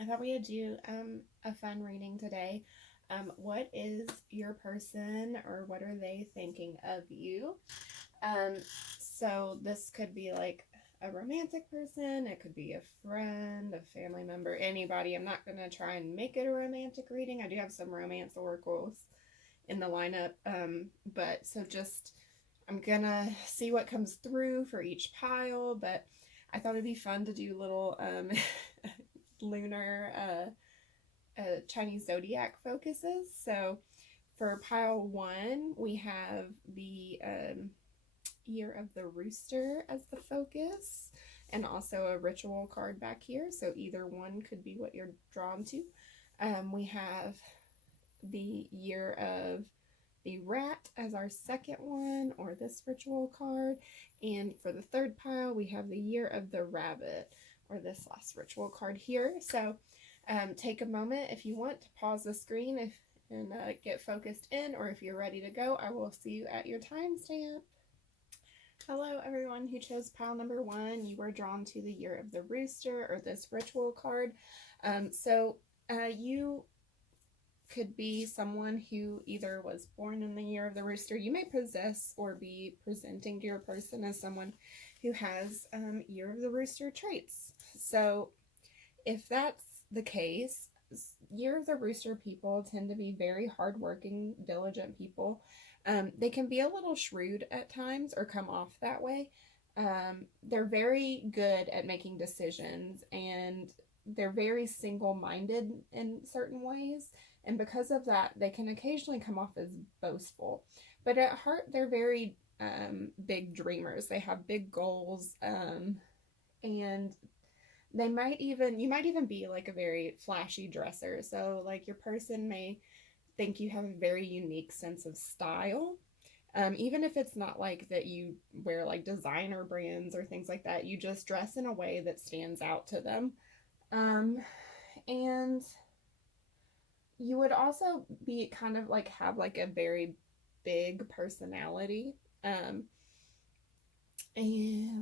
I thought we'd do a fun reading today. What is your person, or what are they thinking of you? So this could be like a romantic person, it could be a friend, a family member, anybody. I'm not going to try and make it a romantic reading. I do have some romance oracles in the lineup, but so just I'm going to see what comes through for each pile, but I thought it'd be fun to do little lunar Chinese zodiac focuses. So for pile 1, we have the year of the Rooster as the focus, and also a ritual card back here, so either one could be what you're drawn to. We have the year of the rat as our second one, or this ritual card, and for the third pile we have the year of the rabbit, or this last ritual card here. So take a moment if you want to pause the screen and get focused in, or if you're ready to go, I will see you at your timestamp. Hello everyone who chose pile number 1. You were drawn to the year of the Rooster, or this ritual card. You could be someone who either was born in the year of the Rooster. You may possess or be presenting to your person as someone who has year of the Rooster traits. So if that's the case, year of the Rooster people tend to be very hardworking, diligent people. They can be a little shrewd at times, or come off that way. They're very good at making decisions, and they're very single-minded in certain ways, and because of that they can occasionally come off as boastful, but at heart they're very big dreamers. They have big goals, and you might even be like a very flashy dresser. So like your person may think you have a very unique sense of style, even if it's not like that you wear like designer brands or things like that. You just dress in a way that stands out to them, and you would also be kind of like have like a very big personality. And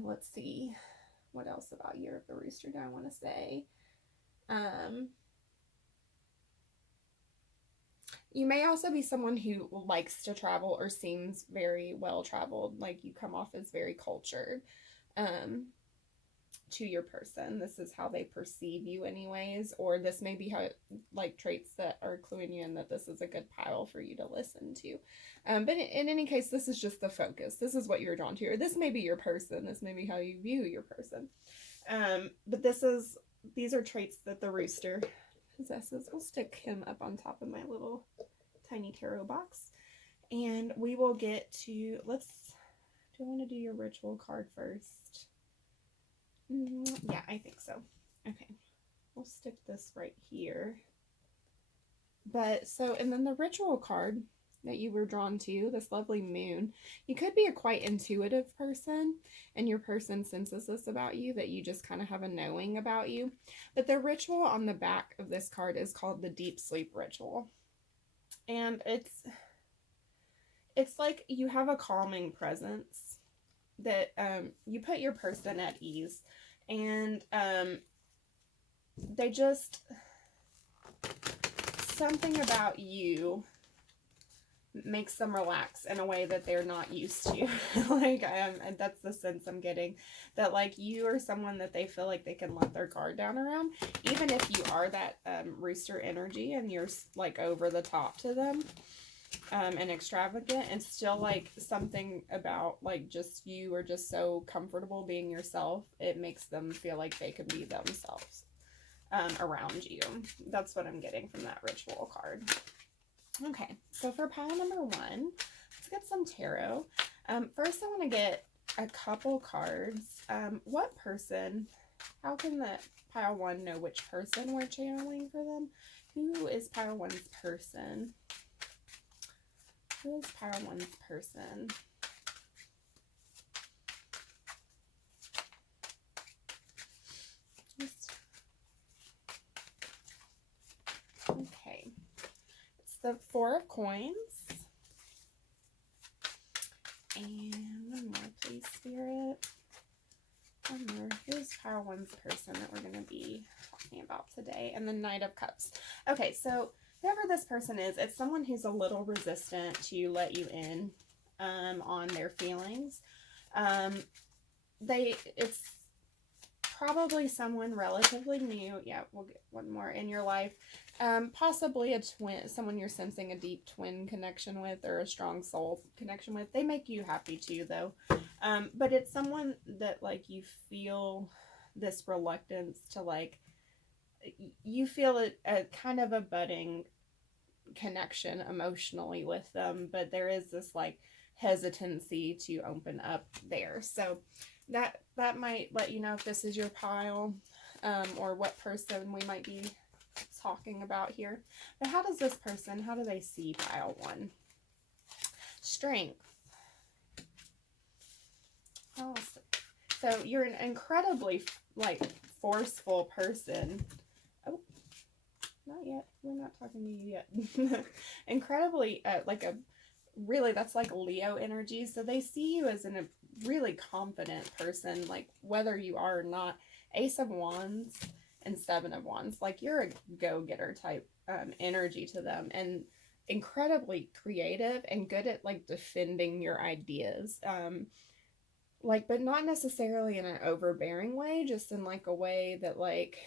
let's see, what else about Year of the Rooster do I want to say? You may also be someone who likes to travel or seems very well traveled. Like you come off as very cultured to your person. This is how they perceive you anyways, or this may be how, like, traits that are cluing you in that this is a good pile for you to listen to. But in any case, this is just the focus. This is what you're drawn to, or this may be your person. This may be how you view your person. But these are traits that the Rooster possesses. I'll stick him up on top of my little tiny tarot box, and we will get to, do I want to do your ritual card first? Yeah, I think so. Okay, we'll stick this right here. And then the ritual card that you were drawn to, this lovely moon, you could be a quite intuitive person, and your person senses this about you, that you just kind of have a knowing about you. But the ritual on the back of this card is called the deep sleep ritual, and it's like you have a calming presence that you put your person at ease, and they just, something about you makes them relax in a way that they're not used to. And that's the sense I'm getting, that like you are someone that they feel like they can let their guard down around, even if you are that Rooster energy and you're like over the top to them and extravagant, and still like something about like just you are just so comfortable being yourself, it makes them feel like they can be themselves around you. That's what I'm getting from that ritual card. Okay, so for pile number 1, let's get some tarot. First I want to get a couple cards. What person, how can the pile 1 know which person we're channeling for them? Who is pile 1's person? Who is pile 1's person? Okay, it's the 4 of Coins. And one more, please, Spirit. One more. Who's pile 1's one's the person that we're going to be talking about today. And the Knight of Cups. Okay, so whoever this person is, it's someone who's a little resistant to let you in on their feelings. It's probably someone relatively new. Yeah, we'll get one more in your life. Possibly a twin, someone you're sensing a deep twin connection with or a strong soul connection with. They make you happy too, though. But it's someone that, like, you feel this reluctance to, like, you feel a kind of a budding connection emotionally with them, but there is this, like, hesitancy to open up there. So that might let you know if this is your pile, or what person we might be talking about here. But how does this person, how do they see pile 1? Strength. Oh, so you're an incredibly, like, forceful person. Oh, not yet. We're not talking to you yet. Incredibly, like a really, that's like Leo energy. So they see you as a really confident person, like whether you are or not. Ace of Wands and Seven of Wands, like you're a go-getter type energy to them, and incredibly creative and good at, like, defending your ideas, like, but not necessarily in an overbearing way, just in, like, a way that, like,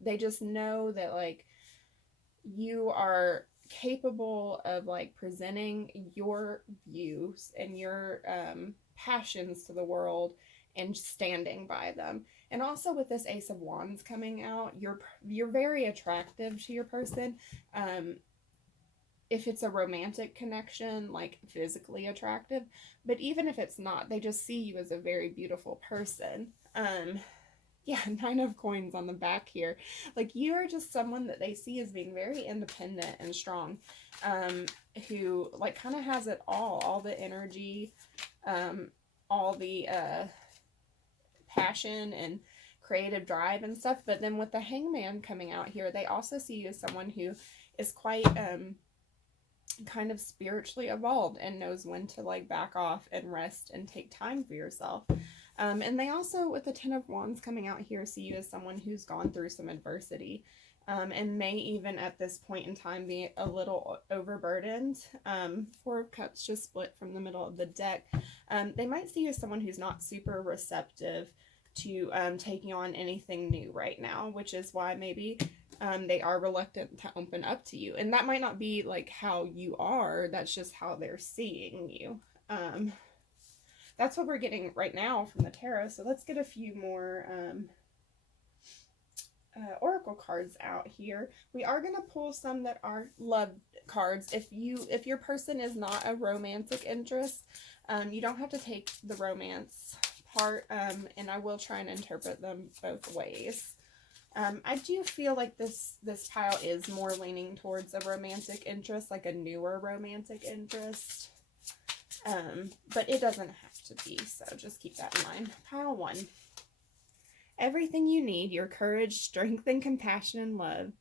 they just know that, like, you are capable of, like, presenting your views and your passions to the world and standing by them. And also with this Ace of Wands coming out, you're very attractive to your person. If it's a romantic connection, like physically attractive, but even if it's not, they just see you as a very beautiful person. Yeah, 9 of Coins on the back here. Like, you are just someone that they see as being very independent and strong, who, like, kind of has it all the energy, all the passion and creative drive and stuff. But then with the Hangman coming out here, they also see you as someone who is quite kind of spiritually evolved and knows when to, like, back off and rest and take time for yourself. And they also, with the 10 of Wands coming out here, see you as someone who's gone through some adversity, and may even at this point in time be a little overburdened. 4 of Cups just split from the middle of the deck. They might see you as someone who's not super receptive to taking on anything new right now, which is why maybe they are reluctant to open up to you. And that might not be, like, how you are, that's just how they're seeing you. That's what we're getting right now from the tarot. So let's get a few more oracle cards out here. We are going to pull some that are love cards. If your person is not a romantic interest, you don't have to take the romance part, and I will try and interpret them both ways. I do feel like this pile is more leaning towards a romantic interest, like a newer romantic interest. But it doesn't have to be, so just keep that in mind. Pile 1. Everything you need, your courage, strength, and compassion and love.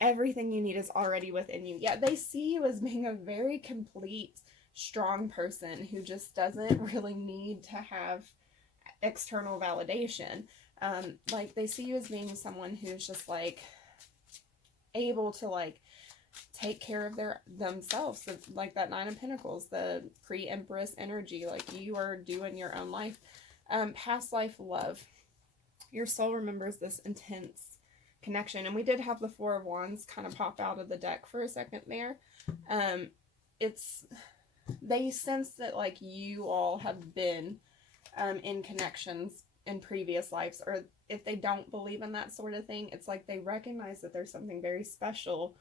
Everything you need is already within you. Yeah, they see you as being a very complete, strong person who just doesn't really need to have external validation. Like, they see you as being someone who's just, like, able to, like, take care of themselves. So, like that 9 of Pentacles, the pre-Empress energy, like you are doing your own life. Past life love. Your soul remembers this intense connection. And we did have the 4 of Wands kind of pop out of the deck for a second there. They sense that, like, you all have been in connections in previous lives, or if they don't believe in that sort of thing, it's like they recognize that there's something very special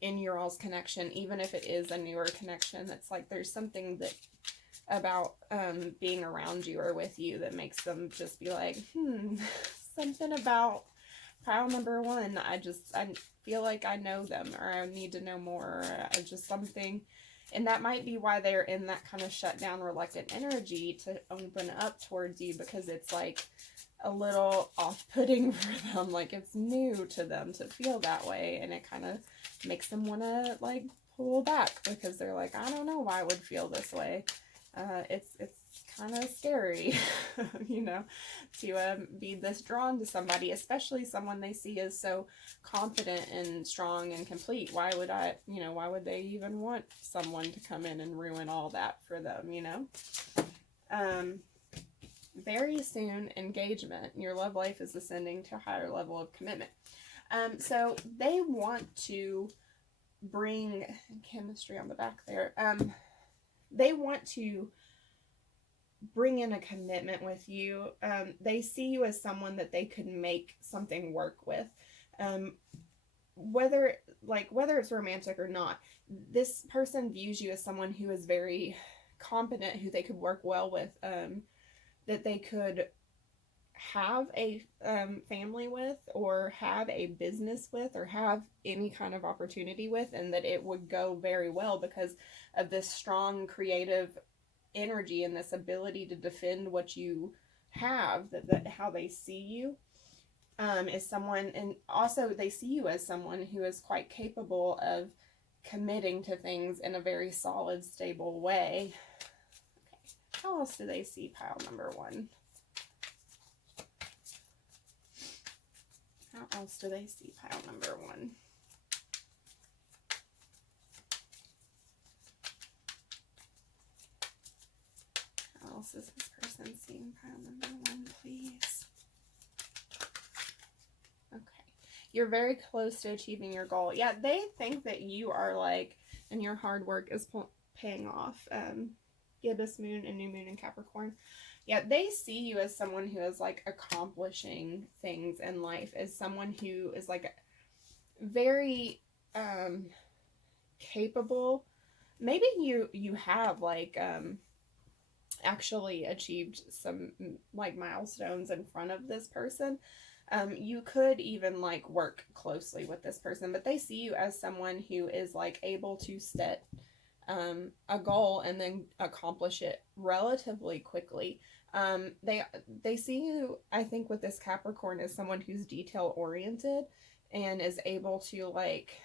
in your all's connection, even if it is a newer connection. It's like there's something that about being around you or with you that makes them just be like, something about pile number 1. I feel like I know them, or I need to know more, or just something. And that might be why they're in that kind of shut down, reluctant energy to open up towards you, because it's like a little off-putting for them. Like, it's new to them to feel that way, and it kind of makes them want to, like, pull back, because they're like, I don't know why I would feel this way. It's kind of scary, you know, to be this drawn to somebody, especially someone they see as so confident and strong and complete. Why would why would they even want someone to come in and ruin all that for them, you know? Very soon, engagement. Your love life is ascending to a higher level of commitment. So they want to bring chemistry on the back there. They want to bring in a commitment with you. They see you as someone that they could make something work with. Whether it's romantic or not, this person views you as someone who is very competent, who they could work well with, that they could have a family with, or have a business with, or have any kind of opportunity with, and that it would go very well because of this strong creative energy and this ability to defend what you have, that how they see you is someone, and also they see you as someone who is quite capable of committing to things in a very solid, stable way. Okay, how else do they see pile number one? How else do they see pile number one? How else is this person seeing pile number one, please? Okay. You're very close to achieving your goal. Yeah, they think that you are like, and your hard work is paying off. Gibbous moon and new moon in Capricorn. Yeah, they see you as someone who is like accomplishing things in life, as someone who is like very capable. Maybe you have like actually achieved some like milestones in front of this person. You could even like work closely with this person, but they see you as someone who is like able to set a goal and then accomplish it relatively quickly. They see you, I think, with this Capricorn as someone who's detail oriented and is able to like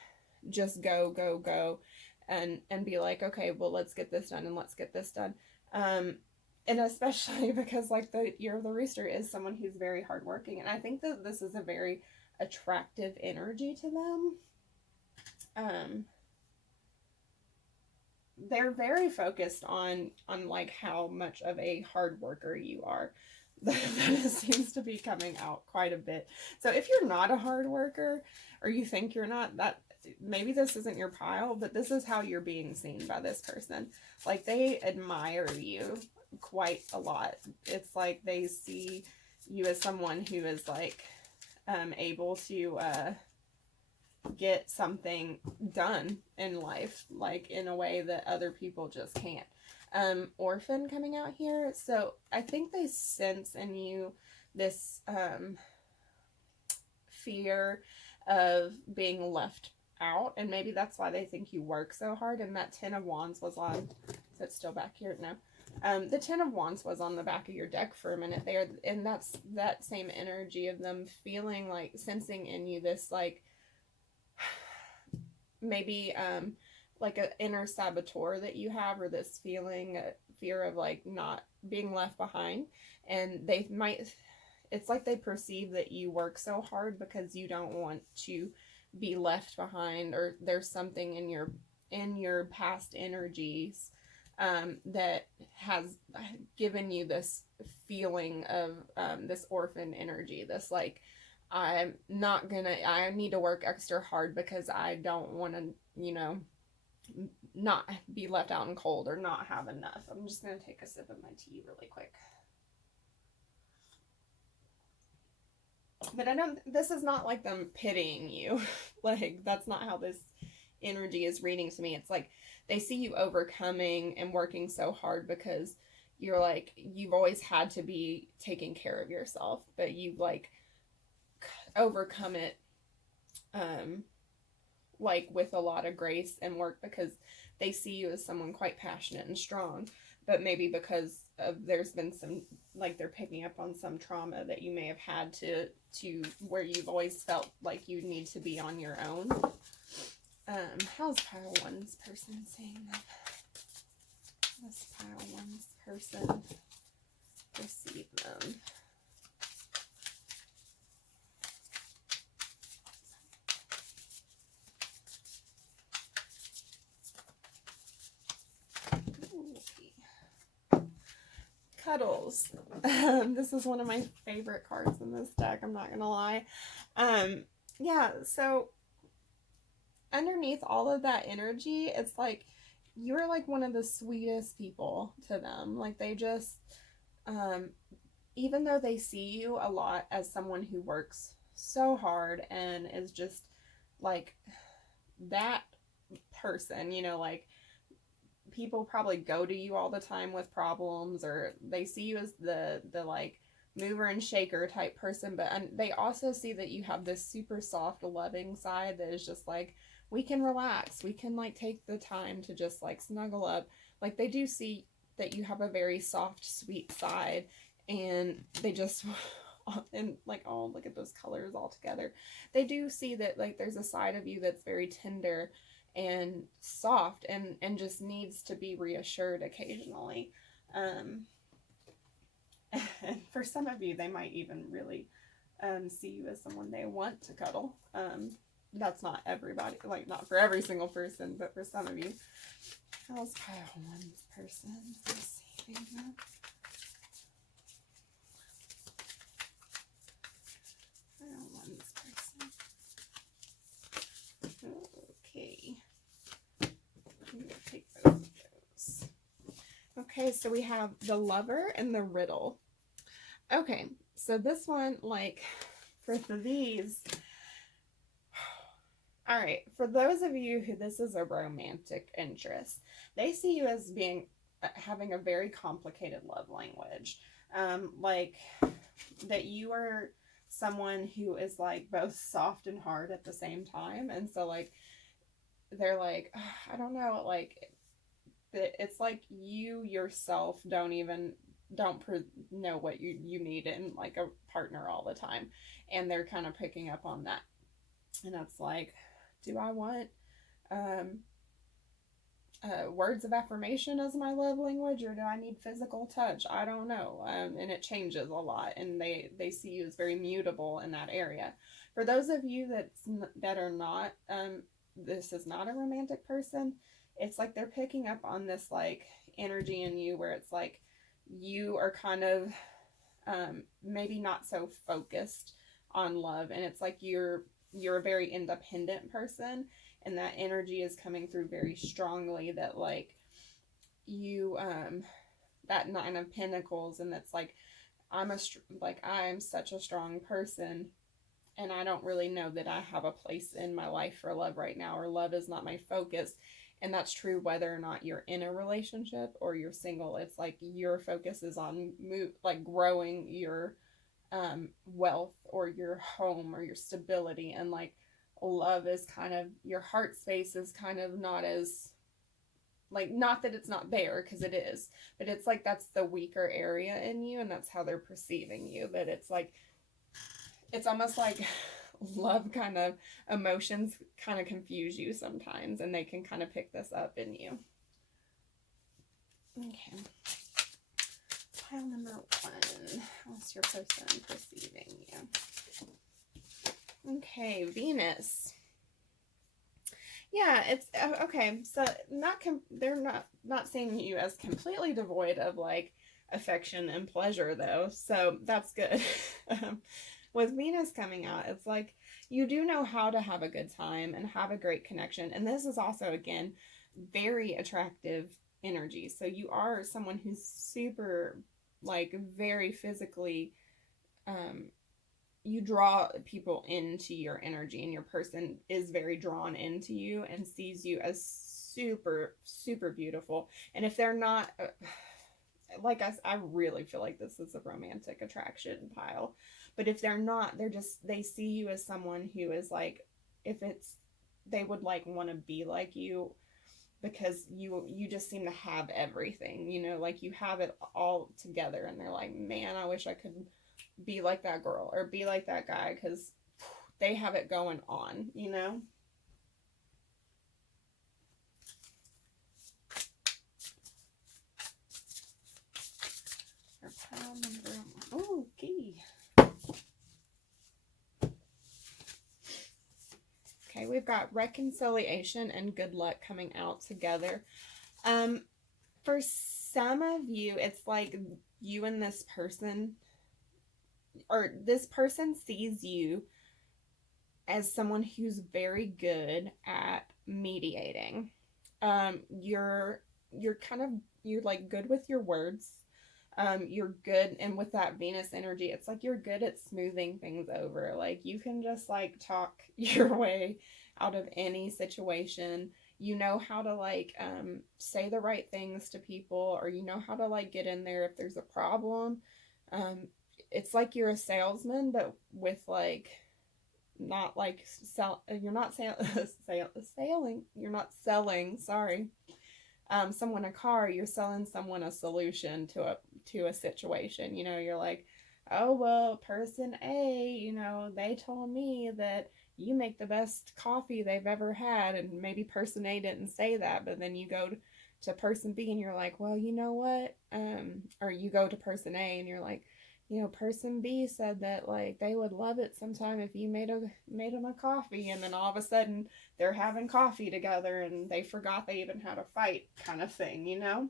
just go and be like, okay, well, let's get this done and let's get this done. And especially because like the year of the Rooster is someone who's very hardworking, and I think that this is a very attractive energy to them. They're very focused on like how much of a hard worker you are. That seems to be coming out quite a bit. So if you're not a hard worker, or you think you're not, that maybe this isn't your pile, but this is how you're being seen by this person. Like they admire you quite a lot. It's like they see you as someone who is like able to get something done in life, like in a way that other people just can't. Orphan coming out here. So I think they sense in you this fear of being left out, and maybe that's why they think you work so hard. And that 10 of Wands was on, is it still back here? No. The 10 of Wands was on the back of your deck for a minute there, and that's that same energy of them feeling like, sensing in you this like maybe like an inner saboteur that you have, or this feeling, fear of like not being left behind. And they might, it's like they perceive that you work so hard because you don't want to be left behind, or there's something in your past energies that has given you this feeling of this orphan energy, this like, I need to work extra hard because I don't want to, not be left out in cold or not have enough. I'm just going to take a sip of my tea really quick. But this is not like them pitying you. Like, that's not how this energy is reading to me. It's like they see you overcoming and working so hard because you're like, you've always had to be taking care of yourself, but you've like overcome it like with a lot of grace and work, because they see you as someone quite passionate and strong. But maybe because of there's been some, like they're picking up on some trauma that you may have had to where you've always felt like you need to be on your own. How's pile one's person saying that? This pile one's person receive them. Cuddles. This is one of my favorite cards in this deck, I'm not gonna lie. Yeah, so underneath all of that energy, it's like you're like one of the sweetest people to them. Like they just, even though they see you a lot as someone who works so hard and is just like that person, you know, like people probably go to you all the time with problems, or they see you as the like mover and shaker type person, but they also see that you have this super soft, loving side that is just like, we can relax, we can like take the time to just like snuggle up. Like they do see that you have a very soft, sweet side, and they just and like, oh, look at those colors all together. They do see that like there's a side of you that's very tender and soft, and just needs to be reassured occasionally. And for some of you, they might even really see you as someone they want to cuddle. That's not everybody, like not for every single person, but for some of you. How's pile one's person receiving them? Pile one's person. Okay. I'm gonna take both of those. Okay, so we have the Lover and the Riddle. Okay, so this one, like, for these, all right, for those of you who this is a romantic interest, they see you as being, having a very complicated love language. Like, that you are someone who is, like, both soft and hard at the same time, and so, like, they're like, I don't know, like, it's like you yourself don't know what you need in like a partner all the time, and they're kind of picking up on that. And it's like, do I want words of affirmation as my love language, or do I need physical touch? I don't know. And it changes a lot, and they see you as very mutable in that area. For those of you that are not, this is not a romantic person, it's like they're picking up on this like energy in you where it's like you are kind of maybe not so focused on love, and it's like you're a very independent person, and that energy is coming through very strongly, that like you that Nine of Pentacles, and that's like, I'm such a strong person, and I don't really know that I have a place in my life for love right now, or love is not my focus. And that's true whether or not you're in a relationship or you're single. It's like your focus is on growing your wealth or your home or your stability, and like love is kind of, your heart space is kind of not as, like, not that it's not there, because it is, but it's like that's the weaker area in you, and that's how they're perceiving you. That it's like, it's almost like love kind of, emotions kind of confuse you sometimes, and they can kind of pick this up in you. Okay. Pile number one. How's your person perceiving you? Okay, Venus. Yeah, it's okay. So they're not seeing you as completely devoid of like affection and pleasure though. So that's good. With Venus coming out, it's like you do know how to have a good time and have a great connection. And this is also, again, very attractive energy. So you are someone who's super, like, very physically, you draw people into your energy, and your person is very drawn into you and sees you as super, super beautiful. And if they're not, like I really feel like this is a romantic attraction pile. But if they're not, they see you as someone who is like, they would like want to be like you, because you just seem to have everything, you know, like you have it all together, and they're like, man, I wish I could be like that girl or be like that guy, because they have it going on, you know. Okay, we've got reconciliation and good luck coming out together. For some of you, it's like you and this person, or this person sees you as someone who's very good at mediating. You're like good with your words. You're good, and with that Venus energy, it's like you're good at smoothing things over. Like you can just like talk your way out of any situation. You know how to like say the right things to people, or you know how to like get in there if there's a problem. It's like you're a salesman, but with like not like you're not selling, sorry, someone a car. You're selling someone a solution to a situation. You know, you're like, oh well, person A, you know, they told me that you make the best coffee they've ever had, and maybe person A didn't say that, but then you go to person B and you're like, well, you know what, or you go to person A and you're like, you know, person B said that like they would love it sometime if you made them a coffee, and then all of a sudden they're having coffee together and they forgot they even had a fight, kind of thing, you know?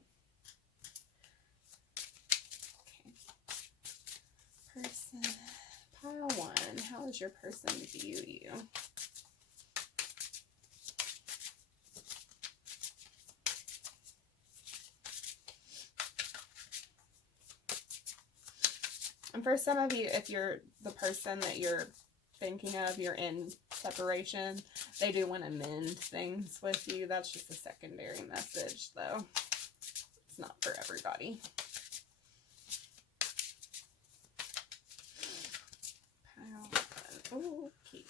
Okay. Person, pile 1, how does your person view you? And for some of you, if you're the person that you're thinking of, you're in separation, they do want to mend things with you. That's just a secondary message, though. It's not for everybody. Okay.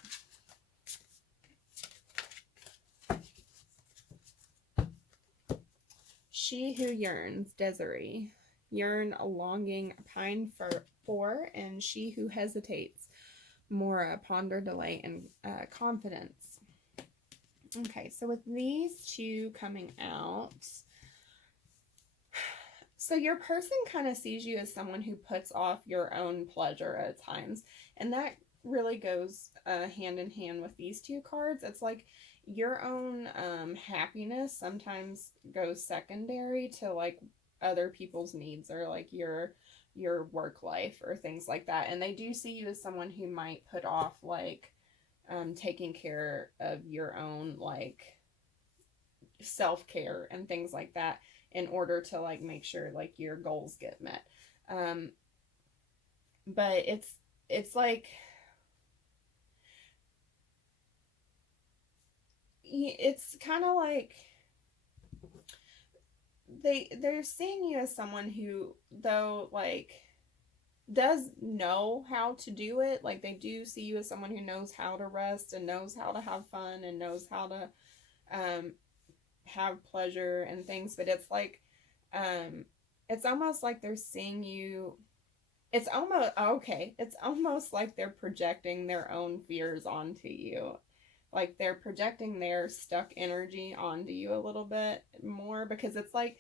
She who yearns, Desiree. Yearn, a longing, pine for, and she who hesitates, Mora, ponder, delay, and confidence. Okay, so with these two coming out, so your person kind of sees you as someone who puts off your own pleasure at times, and that really goes hand in hand with these two cards. It's like your own happiness sometimes goes secondary to like other people's needs, or like your work life or things like that, and they do see you as someone who might put off like taking care of your own like self-care and things like that in order to like make sure like your goals get met. But it's like it's kind of like they're seeing you as someone who, though, like does know how to do it. Like they do see you as someone who knows how to rest and knows how to have fun and knows how to have pleasure and things, but it's like it's almost like they're seeing you, it's almost like they're projecting their own fears onto you. Like they're projecting their stuck energy onto you a little bit more, because it's like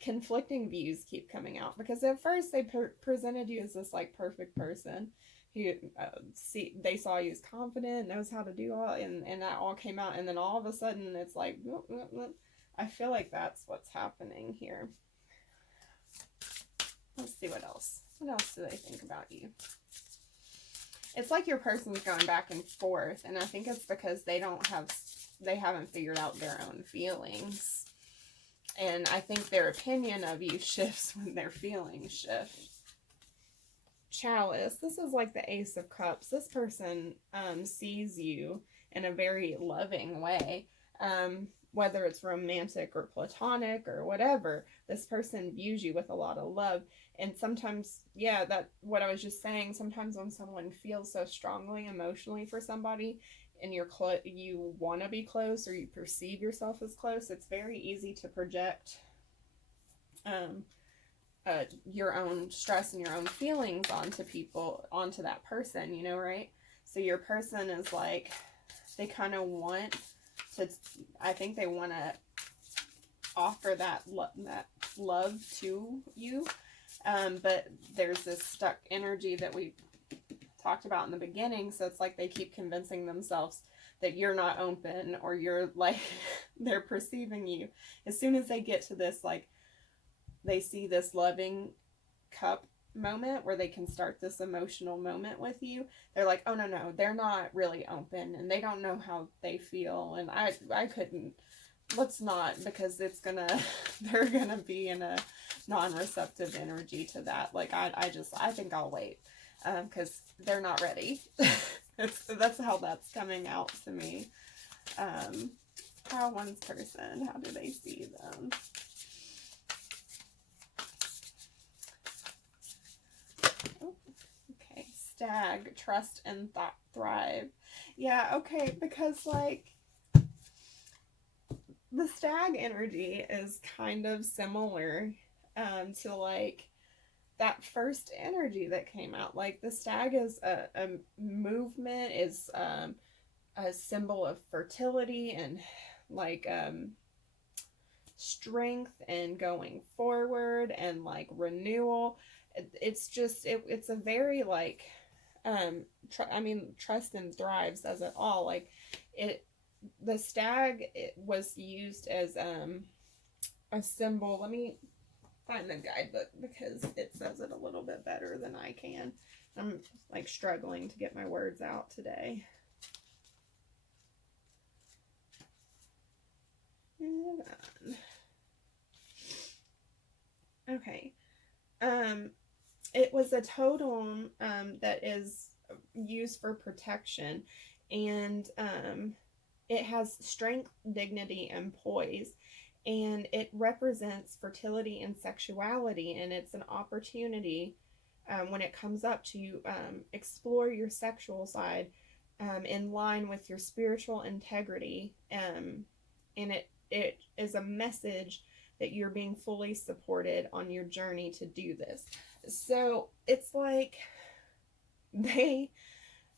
conflicting views keep coming out. Because at first they presented you as this like perfect person who they saw you as confident, knows how to do all, and that all came out, and then all of a sudden it's like I feel like that's what's happening here. Let's see what else. What else do they think about you? It's like your person's going back and forth, and I think it's because they haven't figured out their own feelings. And I think their opinion of you shifts when their feelings shift. Chalice. This is like the Ace of Cups. This person sees you in a very loving way. Whether it's romantic or platonic or whatever, this person views you with a lot of love. And sometimes, yeah, that what I was just saying, sometimes when someone feels so strongly emotionally for somebody and you want to be close, or you perceive yourself as close, it's very easy to project your own stress and your own feelings onto that person, you know, right? So your person is like, they kind of want to, I think they want to offer that love to you, but there's this stuck energy that we talked about in the beginning. So it's like they keep convincing themselves that you're not open, or you're like, they're perceiving you. As soon as they get to this, like, they see this loving cup moment where they can start this emotional moment with you, they're like, oh no, they're not really open, and they don't know how they feel, and I couldn't, let's not, because it's gonna, they're gonna be in a non-receptive energy to that. Like, I think I'll wait, because they're not ready. That's how that's coming out to me. How one's person, how do they see them? Oh, okay, stag, trust and thrive. Yeah, okay, because like the stag energy is kind of similar to like that first energy that came out. Like the stag is a movement, is a symbol of fertility and like strength and going forward and like renewal. It's just it's a very like trust and thrives as it all. Like the stag, it was used as a symbol. Let me find the guidebook because it says it a little bit better than I can. I'm like struggling to get my words out today. Okay. It was a totem that is used for protection, and it has strength, dignity, and poise, and it represents fertility and sexuality, and it's an opportunity when it comes up to explore your sexual side in line with your spiritual integrity, and it is a message that you're being fully supported on your journey to do this. So it's like they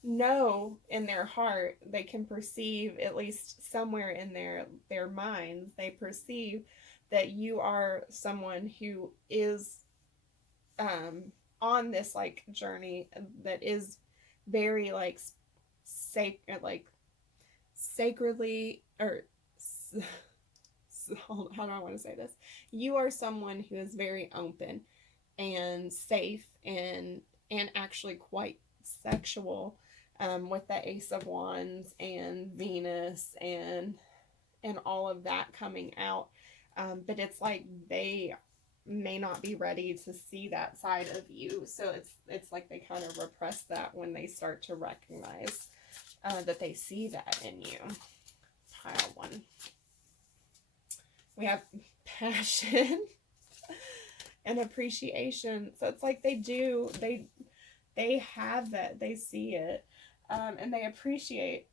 know in their heart, they can perceive, at least somewhere in their minds, they perceive that you are someone who is on this like journey that is very like sacredly, or how do I want to say this? You are someone who is very open and safe and actually quite sexual, with the Ace of Wands and Venus and all of that coming out. But it's like they may not be ready to see that side of you. So it's like they kind of repress that when they start to recognize that they see that in you. Pile one. We have passion and appreciation. So it's like they have that, they see it, and they appreciate,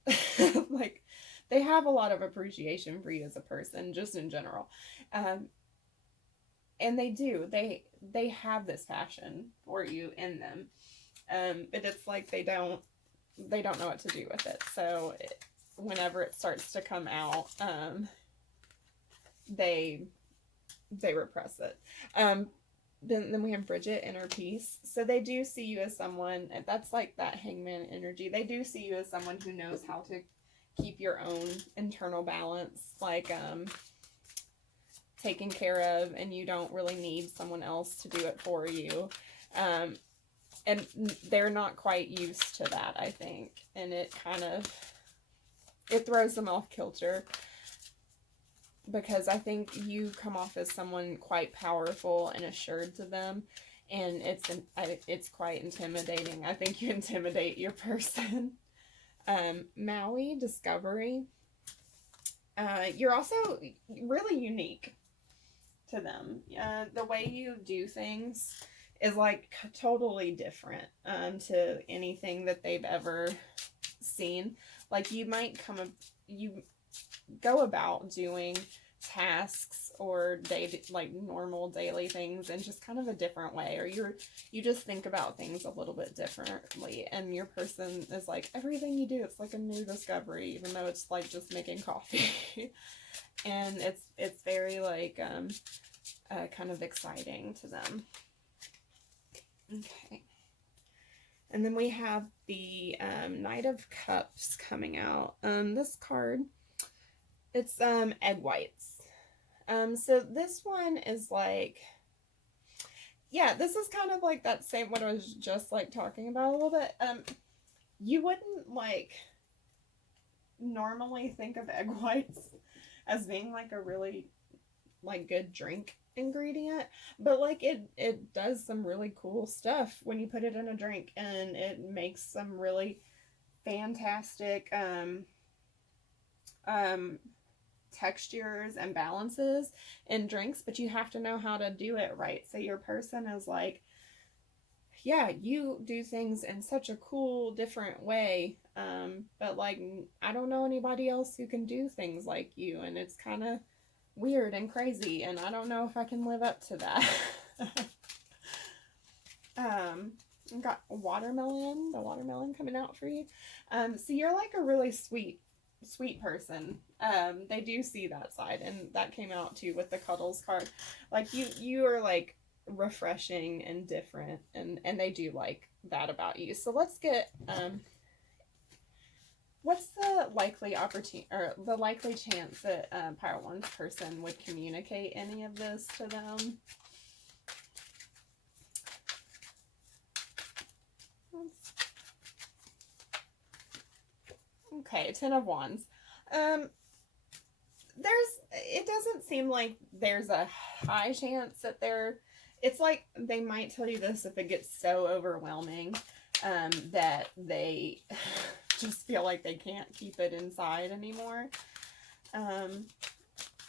like, they have a lot of appreciation for you as a person, just in general. And they have this passion for you in them. But it's like they don't know what to do with it. So whenever it starts to come out, they repress it. Then we have Bridget, inner peace. So they do see you as someone, that's like that hangman energy. They do see you as someone who knows how to keep your own internal balance, like taken care of, and you don't really need someone else to do it for you. And they're not quite used to that, I think. And it throws them off kilter. Because I think you come off as someone quite powerful and assured to them, and it's quite intimidating. I think you intimidate your person. Maui, discovery. You're also really unique to them. The way you do things is like totally different to anything that they've ever seen. Like you go about doing tasks or normal daily things in just kind of a different way, or you just think about things a little bit differently, and your person is like, everything you do, it's like a new discovery, even though it's like just making coffee. And it's very like kind of exciting to them. Okay. And then we have the Knight of Cups coming out. This card, it's egg whites. So this one is like, yeah, this is kind of like that same, what I was just like talking about a little bit. You wouldn't like normally think of egg whites as being like a really like good drink ingredient, but like it does some really cool stuff when you put it in a drink, and it makes some really fantastic textures and balances in drinks, but you have to know how to do it right. So your person is like, yeah, you do things in such a cool different way, but like I don't know anybody else who can do things like you, and it's kind of weird and crazy, and I don't know if I can live up to that. I've got the watermelon coming out for you. So you're like a really sweet person. They do see that side, and that came out too with the cuddles card. Like you are like refreshing and different, and they do like that about you. So let's get what's the likely opportunity or the likely chance that Pile 1's person would communicate any of this to them? Okay, 10 of Wands. It doesn't seem like there's a high chance that it's like they might tell you this if it gets so overwhelming that they just feel like they can't keep it inside anymore.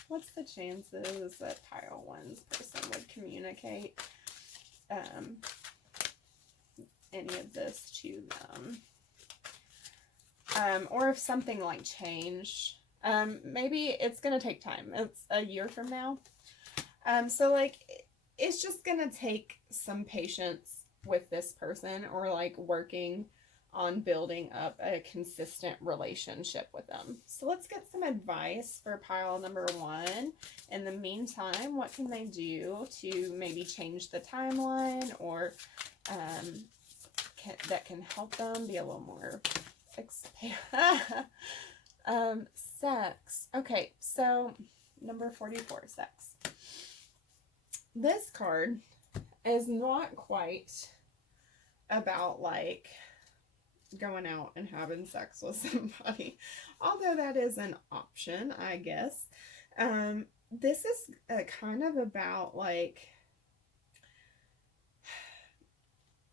What's the chances that Pile 1's person would communicate any of this to them? Or if something like changed. Maybe it's going to take time. It's a year from now. So like it's just going to take some patience with this person, or like working on building up a consistent relationship with them. So let's get some advice for pile number 1. In the meantime, what can they do to maybe change the timeline, or that can help them be a little more sex. Okay, so number 44, sex. This card is not quite about like going out and having sex with somebody, although that is an option, I guess. This is kind of about like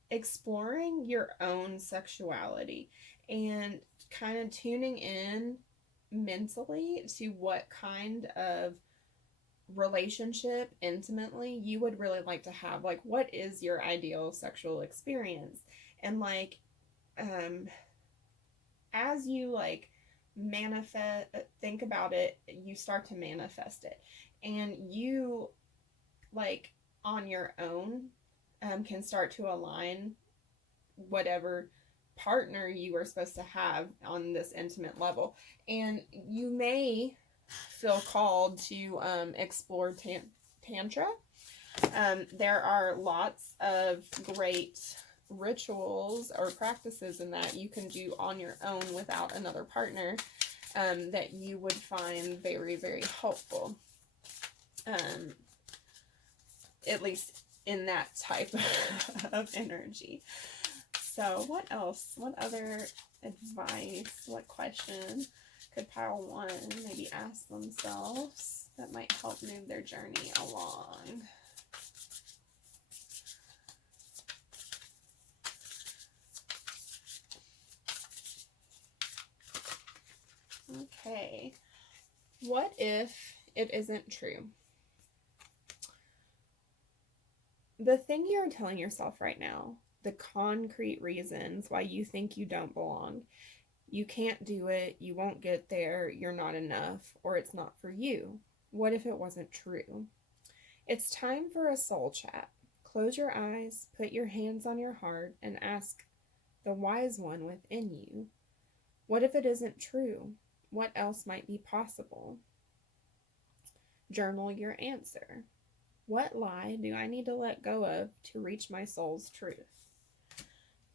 exploring your own sexuality and kind of tuning in mentally to what kind of relationship intimately you would really like to have. Like, what is your ideal sexual experience? And like as you like think about it, you start to manifest it, and you like on your own can start to align whatever partner you are supposed to have on this intimate level. And you may feel called to explore tantra. There are lots of great rituals or practices in that you can do on your own without another partner that you would find very, very helpful. At least in that type of energy. So what else? What other advice? What question could pile 1 maybe ask themselves that might help move their journey along? Okay. What if it isn't true? The thing you're telling yourself right now, the concrete reasons why you think you don't belong, you can't do it, you won't get there, you're not enough, or it's not for you. What if it wasn't true? It's time for a soul chat. Close your eyes, put your hands on your heart, and ask the wise one within you, what if it isn't true? What else might be possible? Journal your answer. What lie do I need to let go of to reach my soul's truth?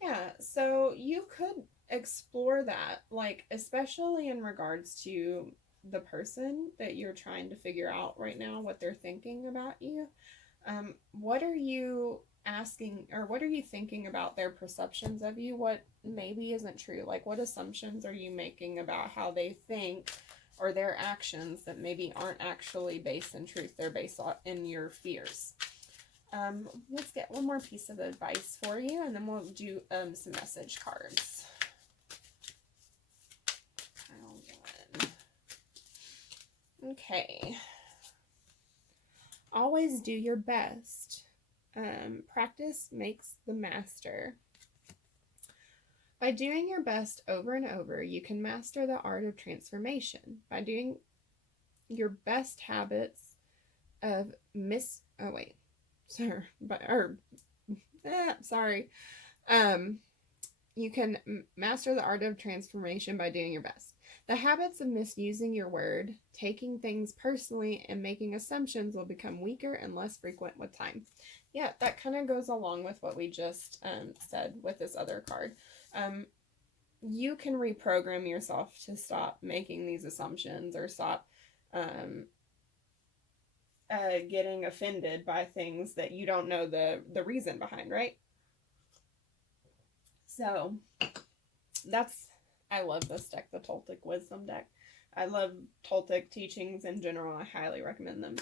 Yeah, so you could explore that, like, especially in regards to the person that you're trying to figure out right now, what they're thinking about you. What are you asking, or what are you thinking about their perceptions of you? What maybe isn't true? Like, what assumptions are you making about how they think, or their actions that maybe aren't actually based in truth? They're based in your fears. Let's get one more piece of advice for you, and then we'll do some message cards. Pile one. Okay. Always do your best. Practice makes the master. By doing your best over and over, you can master the art of transformation. By doing your best habits of you can master the art of transformation by doing your best. The habits of misusing your word, taking things personally, and making assumptions will become weaker and less frequent with time. Yeah, that kind of goes along with what we just said with this other card. You can reprogram yourself to stop making these assumptions, or stop getting offended by things that you don't know the reason behind, right? So I love this deck, the Toltec Wisdom deck. I love Toltec teachings in general. I highly recommend them.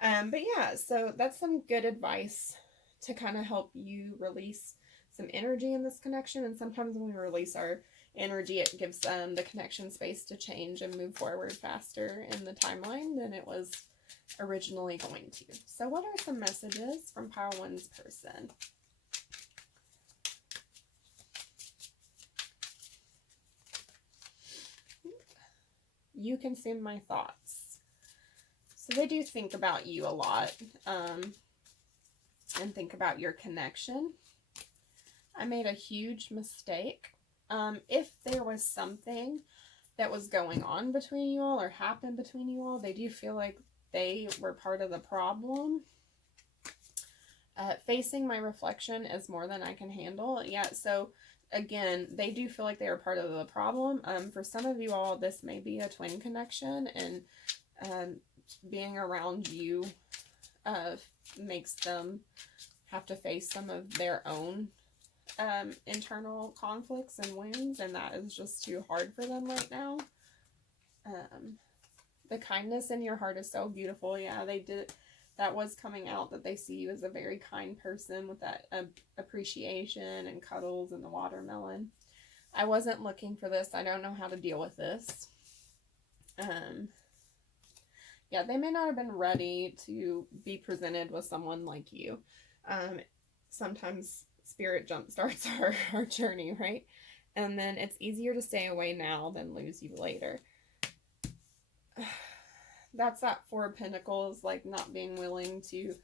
But yeah, so that's some good advice to kind of help you release some energy in this connection. And sometimes when we release our energy, it gives the connection space to change and move forward faster in the timeline than it was originally going to. So what are some messages from Pile 1's person? You consume my thoughts. So they do think about you a lot, and think about your connection. I made a huge mistake. If there was something that was going on between you all, or happened between you all, they do feel like they were part of the problem. Facing my reflection is more than I can handle. Yeah, so again, they do feel like they are part of the problem. For some of you all, this may be a twin connection, and being around you makes them have to face some of their own internal conflicts and wounds, and that is just too hard for them right now. The kindness in your heart is so beautiful. Yeah, that was coming out, that they see you as a very kind person with that appreciation and cuddles and the watermelon. I wasn't looking for this. I don't know how to deal with this. Yeah, they may not have been ready to be presented with someone like you. Sometimes spirit jumpstarts our journey, right? And then it's easier to stay away now than lose you later. That's that Four of Pentacles, like not being willing to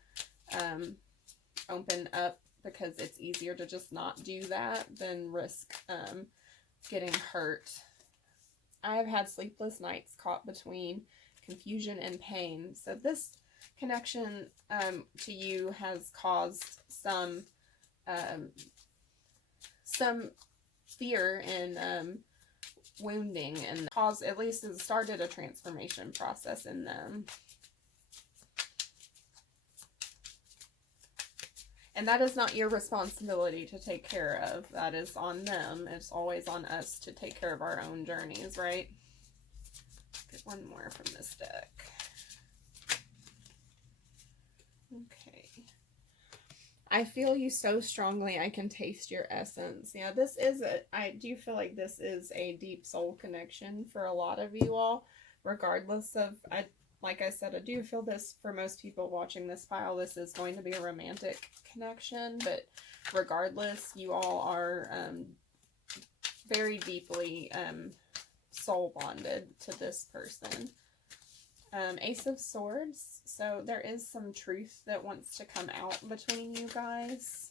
open up, because it's easier to just not do that than risk getting hurt. I have had sleepless nights caught between confusion and pain. So this connection to you has caused some fear and wounding, and at least it started a transformation process in them. And that is not your responsibility to take care of. That is on them. It's always on us to take care of our own journeys, right? Get one more from this deck. Okay. I feel you so strongly, I can taste your essence. Yeah, I do feel like this is a deep soul connection for a lot of you all, regardless of, like I said, I do feel this for most people watching this pile, this is going to be a romantic connection, but regardless, you all are very deeply soul bonded to this person. Ace of Swords. So there is some truth that wants to come out between you guys.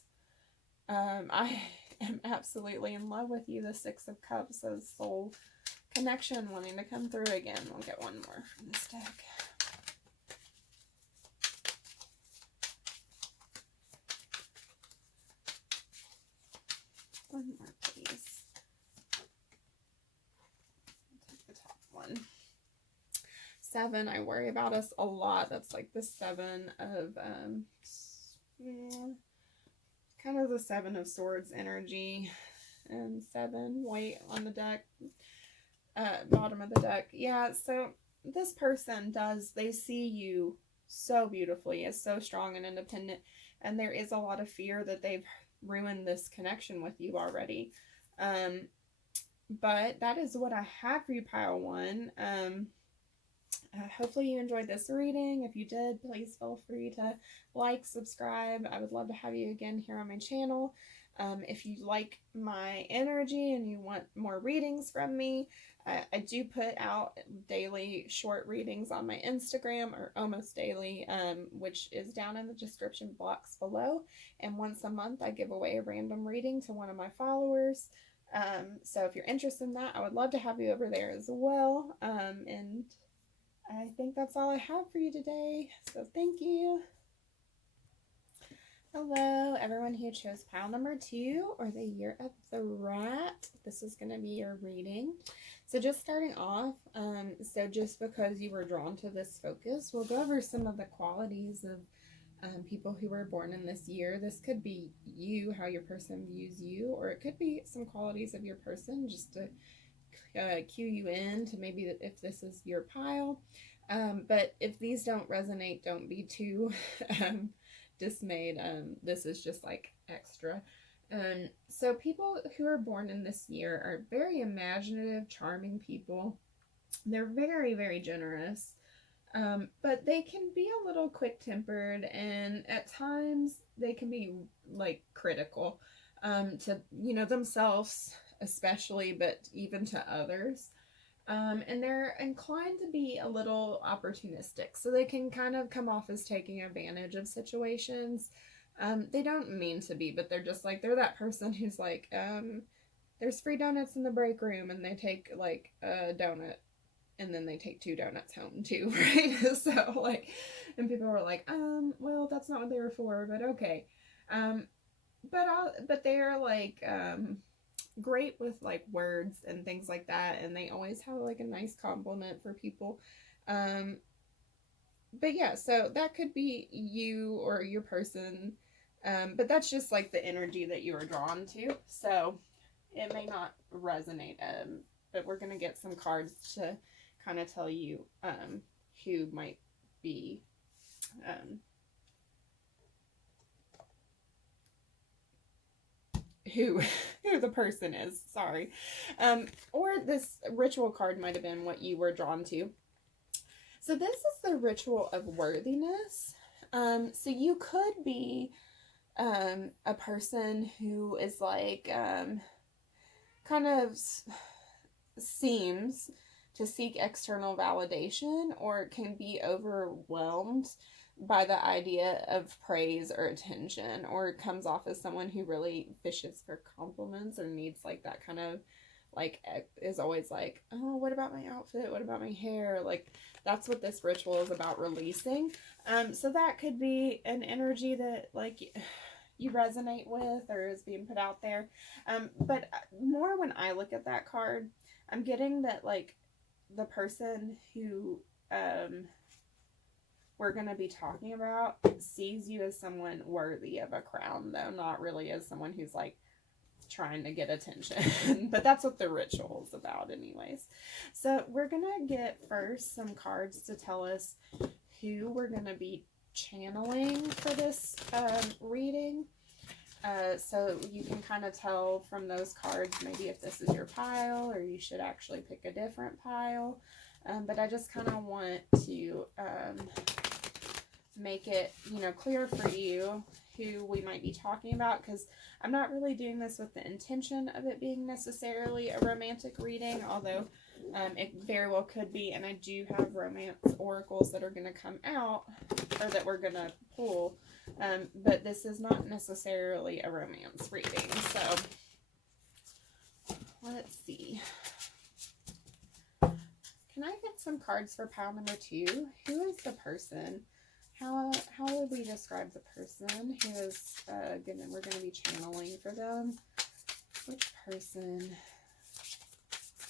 I am absolutely in love with you. The Six of Cups, a soul connection wanting to come through again. We'll get one more from this deck. One 7, I worry about us a lot. That's like the 7 of, kind of the 7 of Swords energy. And 7, weight on the deck, bottom of the deck. Yeah, so this person they see you so beautifully, as so strong and independent, and there is a lot of fear that they've ruined this connection with you already. But that is what I have for you, pile 1. Hopefully you enjoyed this reading. If you did, please feel free to like, subscribe. I would love to have you again here on my channel. If you like my energy and you want more readings from me, I do put out daily short readings on my Instagram, or almost daily, which is down in the description box below. And once a month, I give away a random reading to one of my followers. So if you're interested in that, I would love to have you over there as well. And I think that's all I have for you today. So thank you. Hello, everyone who chose pile number 2, or the Year of the Rat. This is going to be your reading. So just starting off, so just because you were drawn to this focus, we'll go over some of the qualities of people who were born in this year. This could be you, how your person views you, or it could be some qualities of your person just to cue you in to maybe if this is your pile. But if these don't resonate, don't be too dismayed. This is just like extra. So people who are born in this year are very imaginative, charming people. They're very, very generous. But they can be a little quick-tempered, and at times they can be like critical to, you know, themselves especially, but even to others. And they're inclined to be a little opportunistic, so they can kind of come off as taking advantage of situations. They don't mean to be, but they're just like, they're that person who's like, there's free donuts in the break room, and they take like a donut, and then they take 2 donuts home too, right? So like, and people were like, well, that's not what they were for, but okay. But they're like, great with like words and things like that, and they always have like a nice compliment for people. But yeah, so that could be you or your person, but that's just like the energy that you were drawn to, so it may not resonate. But we're gonna get some cards to kind of tell you who might be who the person is, sorry. Or this ritual card might have been what you were drawn to. So this is the ritual of worthiness. So you could be a person who is like kind of seems to seek external validation, or can be overwhelmed by the idea of praise or attention, or comes off as someone who really fishes for compliments, or needs like that kind of like, is always like, oh, what about my outfit? What about my hair? Like, that's what this ritual is about, releasing. So that could be an energy that like you resonate with, or is being put out there. But more when I look at that card, I'm getting that like the person who we're going to be talking about sees you as someone worthy of a crown, though not really as someone who's like trying to get attention. But that's what the ritual is about anyways. So we're going to get first some cards to tell us who we're going to be channeling for this reading. So you can kind of tell from those cards maybe if this is your pile, or you should actually pick a different pile. But I just kind of want to make it, you know, clear for you who we might be talking about, because I'm not really doing this with the intention of it being necessarily a romantic reading, although it very well could be, and I do have romance oracles that are going to come out, or that we're going to pull, but this is not necessarily a romance reading. So let's see. Can I get some cards for pile number 2? Who is the person? How would we describe the person who is we're going to be channeling for them? Which person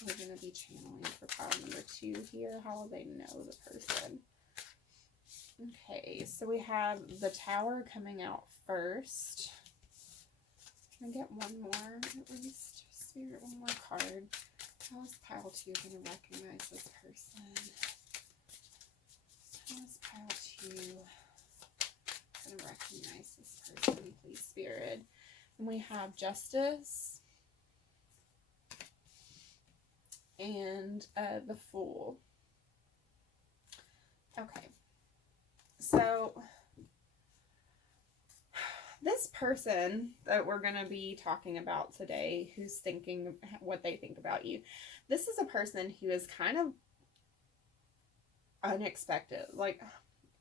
we're going to be channeling for pile number 2 here. How will they know the person? Okay, so we have the Tower coming out first. Can I get one more at least? Spirit, one more card. How is pile 2 going to recognize this person? How is pile 2 going to recognize this person, please, Spirit? And we have Justice and the Fool. Okay. So, this person that we're going to be talking about today, who's thinking what they think about you, this is a person who is kind of unexpected. Like,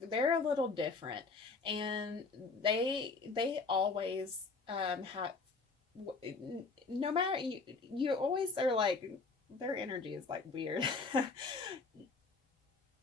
they're a little different, and they always have, no matter, you always are like, their energy is like weird.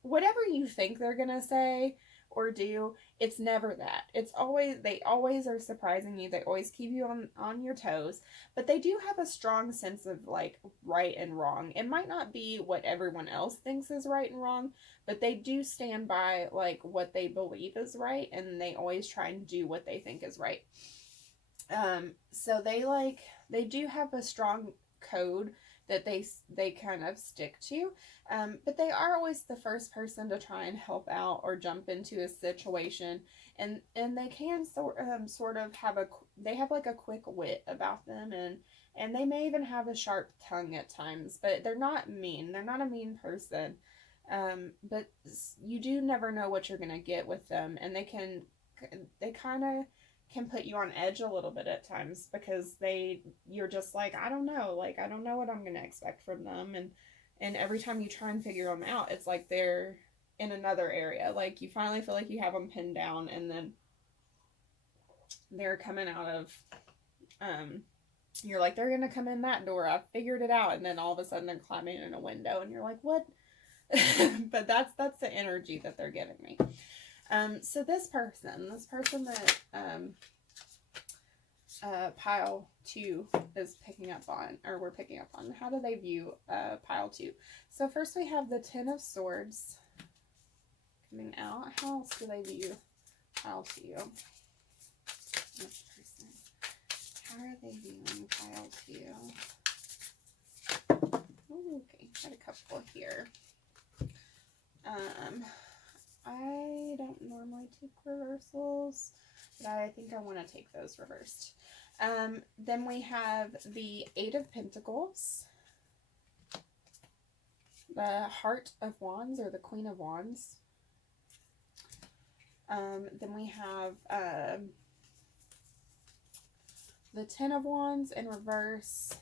Whatever you think they're gonna say or do, it's never that. It's always, they always are surprising you. They always keep you on your toes, but they do have a strong sense of like right and wrong. It might not be what everyone else thinks is right and wrong, but they do stand by like what they believe is right, and they always try and do what they think is right. So they do have a strong code that they kind of stick to, but they are always the first person to try and help out or jump into a situation, and they can sort of have they have like a quick wit about them, and they may even have a sharp tongue at times, but they're not mean. They're not a mean person, but you do never know what you're gonna get with them, and they kind of can put you on edge a little bit at times, because you're just like, I don't know what I'm going to expect from them. And every time you try and figure them out, it's like they're in another area. Like, you finally feel like you have them pinned down, and then they're coming out of, you're like, they're going to come in that door. I've figured it out. And then all of a sudden they're climbing in a window, and you're like, what? But that's the energy that they're giving me. So this person that pile 2 is picking up on, or we're picking up on, how do they view pile 2? So first we have the 10 of Swords coming out. How else do they view pile 2? This person. How are they viewing pile 2? Ooh, okay, got a couple here. I don't normally take reversals, but I think I want to take those reversed. Then we have the 8 of Pentacles, the Heart of Wands, or the Queen of Wands. Then we have the 10 of Wands in reverse,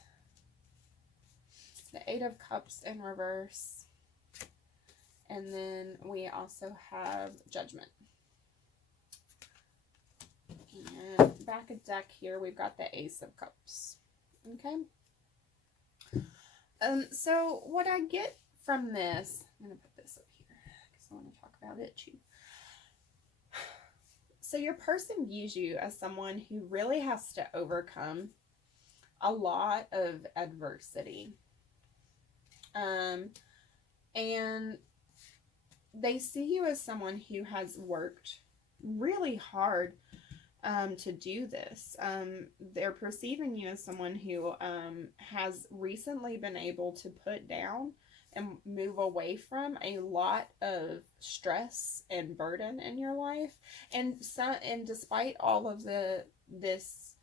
the 8 of Cups in reverse, and then we also have Judgment. And back of deck here, we've got the Ace of Cups. Okay. So what I get from this, I'm going to put this up here because I want to talk about it too. So your person views you as someone who really has to overcome a lot of adversity. And they see you as someone who has worked really hard to do this. They're perceiving you as someone who has recently been able to put down and move away from a lot of stress and burden in your life. And despite all of this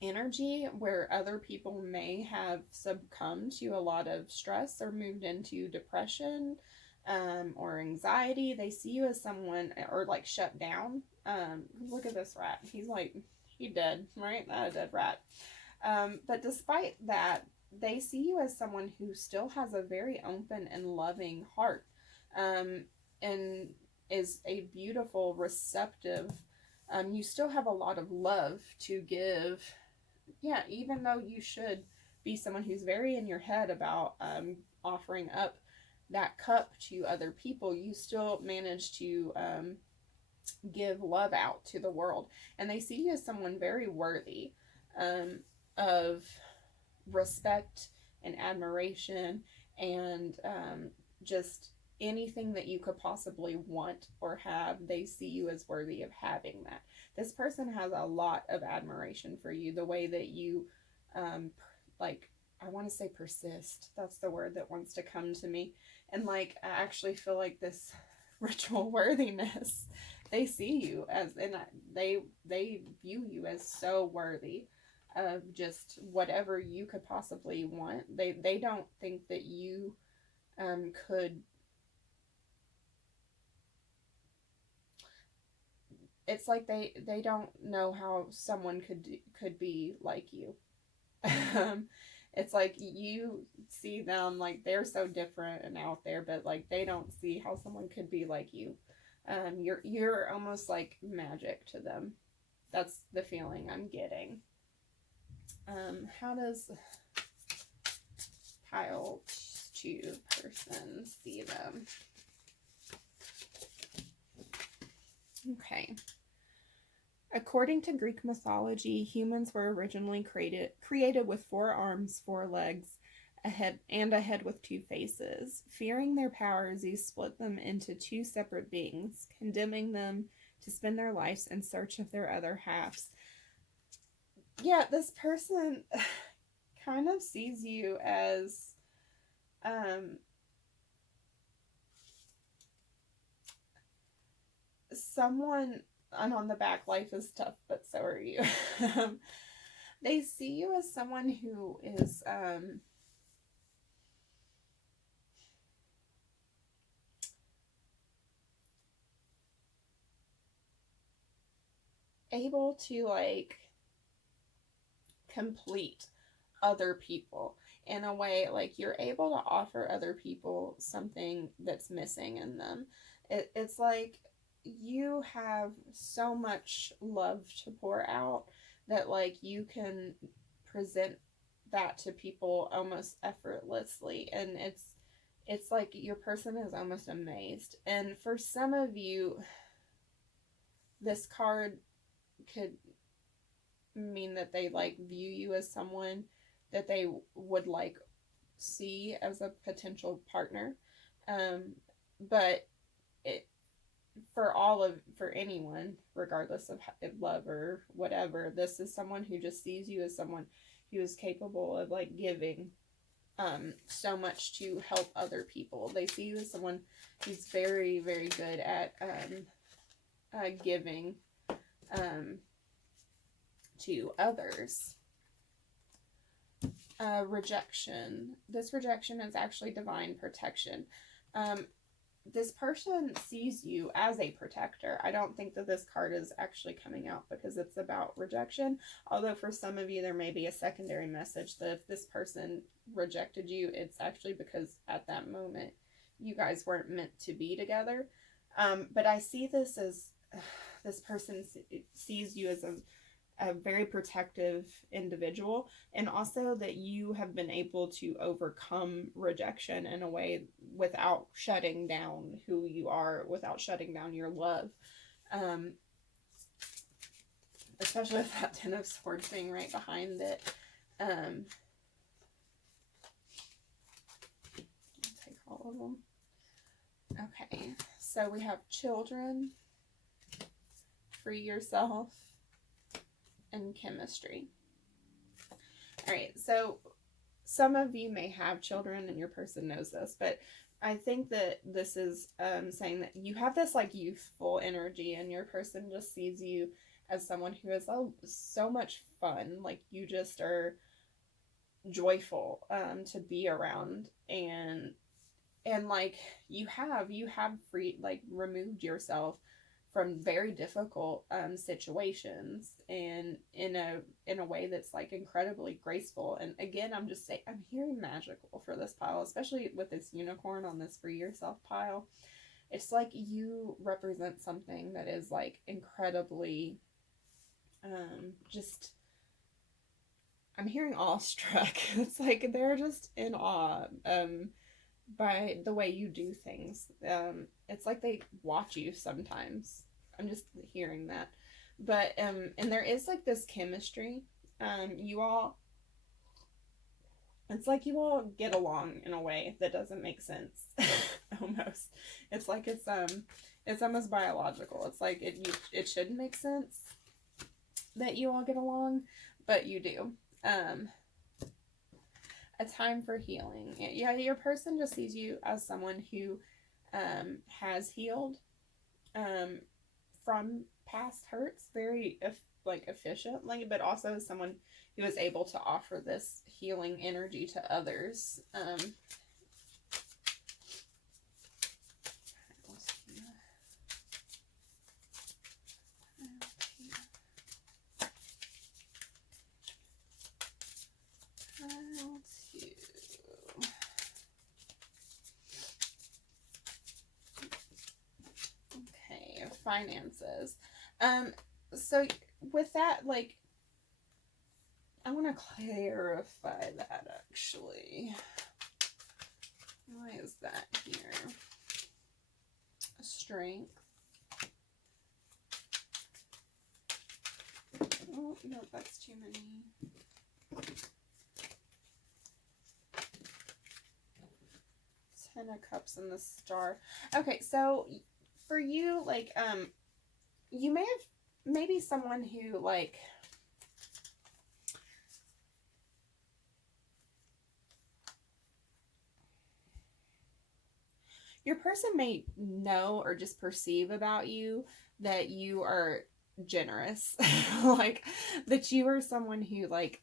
energy where other people may have succumbed to a lot of stress or moved into depression or anxiety, they see you as someone, or like shut down. Look at this rat. He dead, right? Not a dead rat. But despite that, they see you as someone who still has a very open and loving heart, and is a beautiful, receptive, you still have a lot of love to give. Yeah, even though you should be someone who's very in your head about offering up that cup to other people, you still manage to give love out to the world. And they see you as someone very worthy of respect and admiration and just anything that you could possibly want or have. They see you as worthy of having that. This person has a lot of admiration for you, the way that you like, I want to say persist, that's the word that wants to come to me. And like, I actually feel like this ritual worthiness, they see you as, and they view you as so worthy of just whatever you could possibly want. They don't think that you could, it's like they don't know how someone could be like you. It's like you see them like they're so different and out there, but like they don't see how someone could be like you. You're almost like magic to them. That's the feeling I'm getting. How does pile 2 person see them? Okay. According to Greek mythology, humans were originally created with 4 arms, 4 legs, a head with 2 faces. Fearing their power, Zeus split them into 2 separate beings, condemning them to spend their lives in search of their other halves. Yeah, this person kind of sees you as someone, and on the back, life is tough, but so are you. They see you as someone who is able to like complete other people in a way, like you're able to offer other people something that's missing in them. It's like you have so much love to pour out that like you can present that to people almost effortlessly, and it's like your person is almost amazed. And for some of you, this card could mean that they like view you as someone that they would like see as a potential partner, but it, for anyone, regardless of love or whatever, this is someone who just sees you as someone who is capable of like giving so much to help other people. They see you as someone who's very, very good at giving to others. Rejection. This rejection is actually divine protection. This person sees you as a protector. I don't think that this card is actually coming out because it's about rejection. Although for some of you, there may be a secondary message that if this person rejected you, it's actually because at that moment, you guys weren't meant to be together. But I see this as this person sees you as a very protective individual, and also that you have been able to overcome rejection in a way without shutting down who you are, without shutting down your love. Especially with that 10 of Swords being right behind it. I'll take all of them. Okay, so we have children, free yourself, and chemistry. All right, so some of you may have children and your person knows this, but I think that this is saying that you have this like youthful energy, and your person just sees you as someone who is so much fun. Like you just are joyful to be around, and like you have removed yourself from very difficult situations, and in a way that's like incredibly graceful. And again, I'm just saying, I'm hearing magical for this pile, especially with this unicorn on this free yourself pile. It's like you represent something that is like incredibly just, I'm hearing awestruck. It's like they're just in awe by the way you do things. It's like they watch you sometimes. I'm just hearing that. But and there is like this chemistry. You all It's like you all get along in a way that doesn't make sense. Almost. It's like it's almost biological. It's like it shouldn't make sense that you all get along, but you do. A time for healing. Yeah, your person just sees you as someone who has healed from past hurts very efficiently, but also as someone who is able to offer this healing energy to others. Okay, finances. So with that, like, I want to clarify that actually. Why is that here? Strength. Oh, no, that's too many. 10 of Cups and the Star. Okay, so for you, like, you may have, maybe someone who, like, your person may know or just perceive about you that you are generous. Like, that you are someone who, like,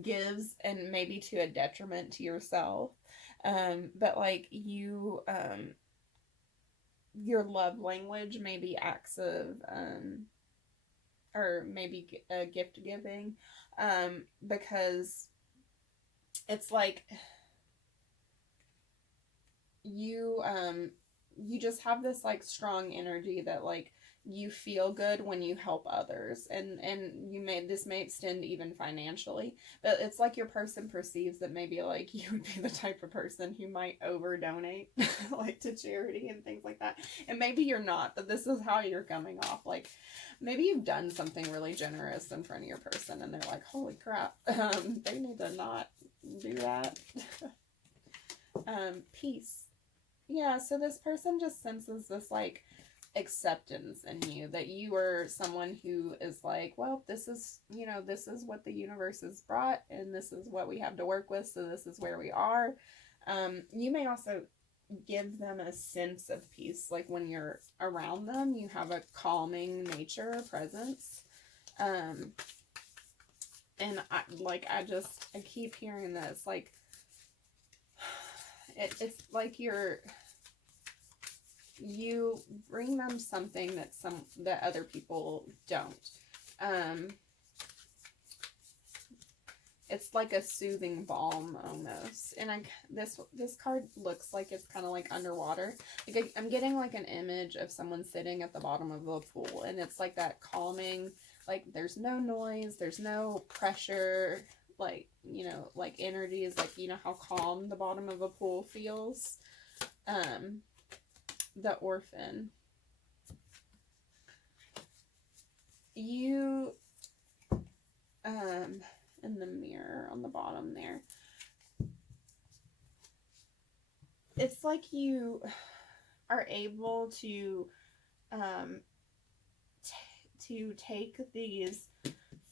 gives, and maybe to a detriment to yourself. But, like, you, your love language may be acts of, or maybe gift giving, because it's like you just have this like strong energy that like you feel good when you help others, and this may extend even financially, but it's like your person perceives that maybe like you would be the type of person who might over donate like to charity and things like that, and maybe you're not, but this is how you're coming off. Like, maybe you've done something really generous in front of your person and they're like, holy crap, they need to not do that. Peace. Yeah, so this person just senses this like acceptance in you, that you are someone who is like, well, this is, this is what the universe has brought, and this is what we have to work with, so this is where we are. You may also give them a sense of peace, like when you're around them, you have a calming nature, presence. And I keep hearing this, like, it's like you bring them something that other people don't. It's like a soothing balm almost. And this card looks like it's kind of like underwater. Like I'm getting like an image of someone sitting at the bottom of a pool, and it's like that calming, like there's no noise, there's no pressure, like, like energy is like, how calm the bottom of a pool feels. The Orphan. You, in the mirror on the bottom there, it's like you are able to, to take these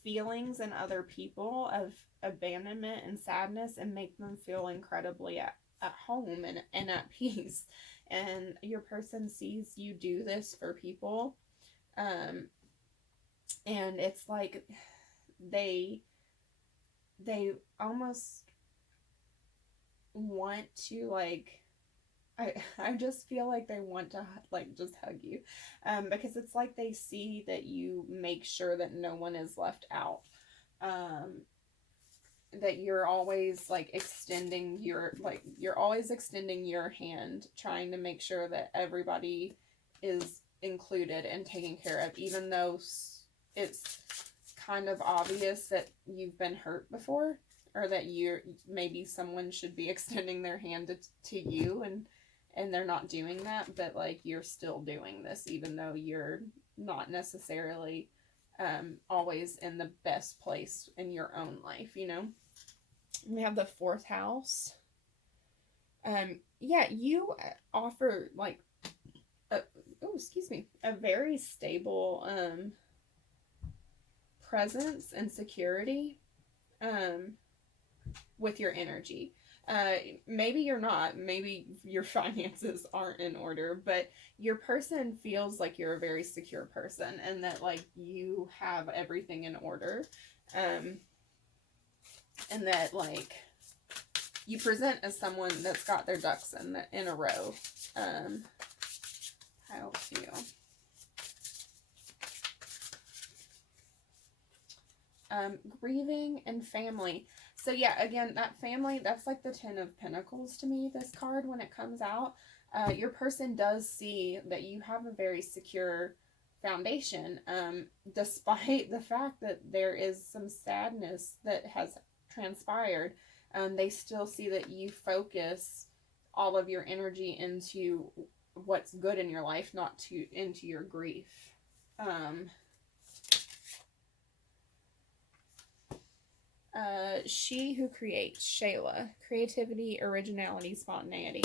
feelings in other people of abandonment and sadness and make them feel incredibly at home and at peace. And your person sees you do this for people, and it's like they almost want to, like, I just feel like they want to like just hug you, because it's like they see that you make sure that no one is left out, that you're always like you're always extending your hand, trying to make sure that everybody is included and taken care of, even though it's kind of obvious that you've been hurt before, or that maybe someone should be extending their hand to you, and they're not doing that, but like you're still doing this even though you're not necessarily always in the best place in your own life, We have the 4th house. Yeah, you offer like a very stable presence and security with your energy. Maybe you're not, maybe your finances aren't in order, but your person feels like you're a very secure person and that like you have everything in order. And that like you present as someone that's got their ducks in a row. How to grieving and family. So yeah, again, that family, that's like the 10 of Pentacles to me, this card, when it comes out. Your person does see that you have a very secure foundation, despite the fact that there is some sadness that has transpired. They still see that you focus all of your energy into what's good in your life, not into your grief. She who creates, Shayla, creativity, originality, spontaneity.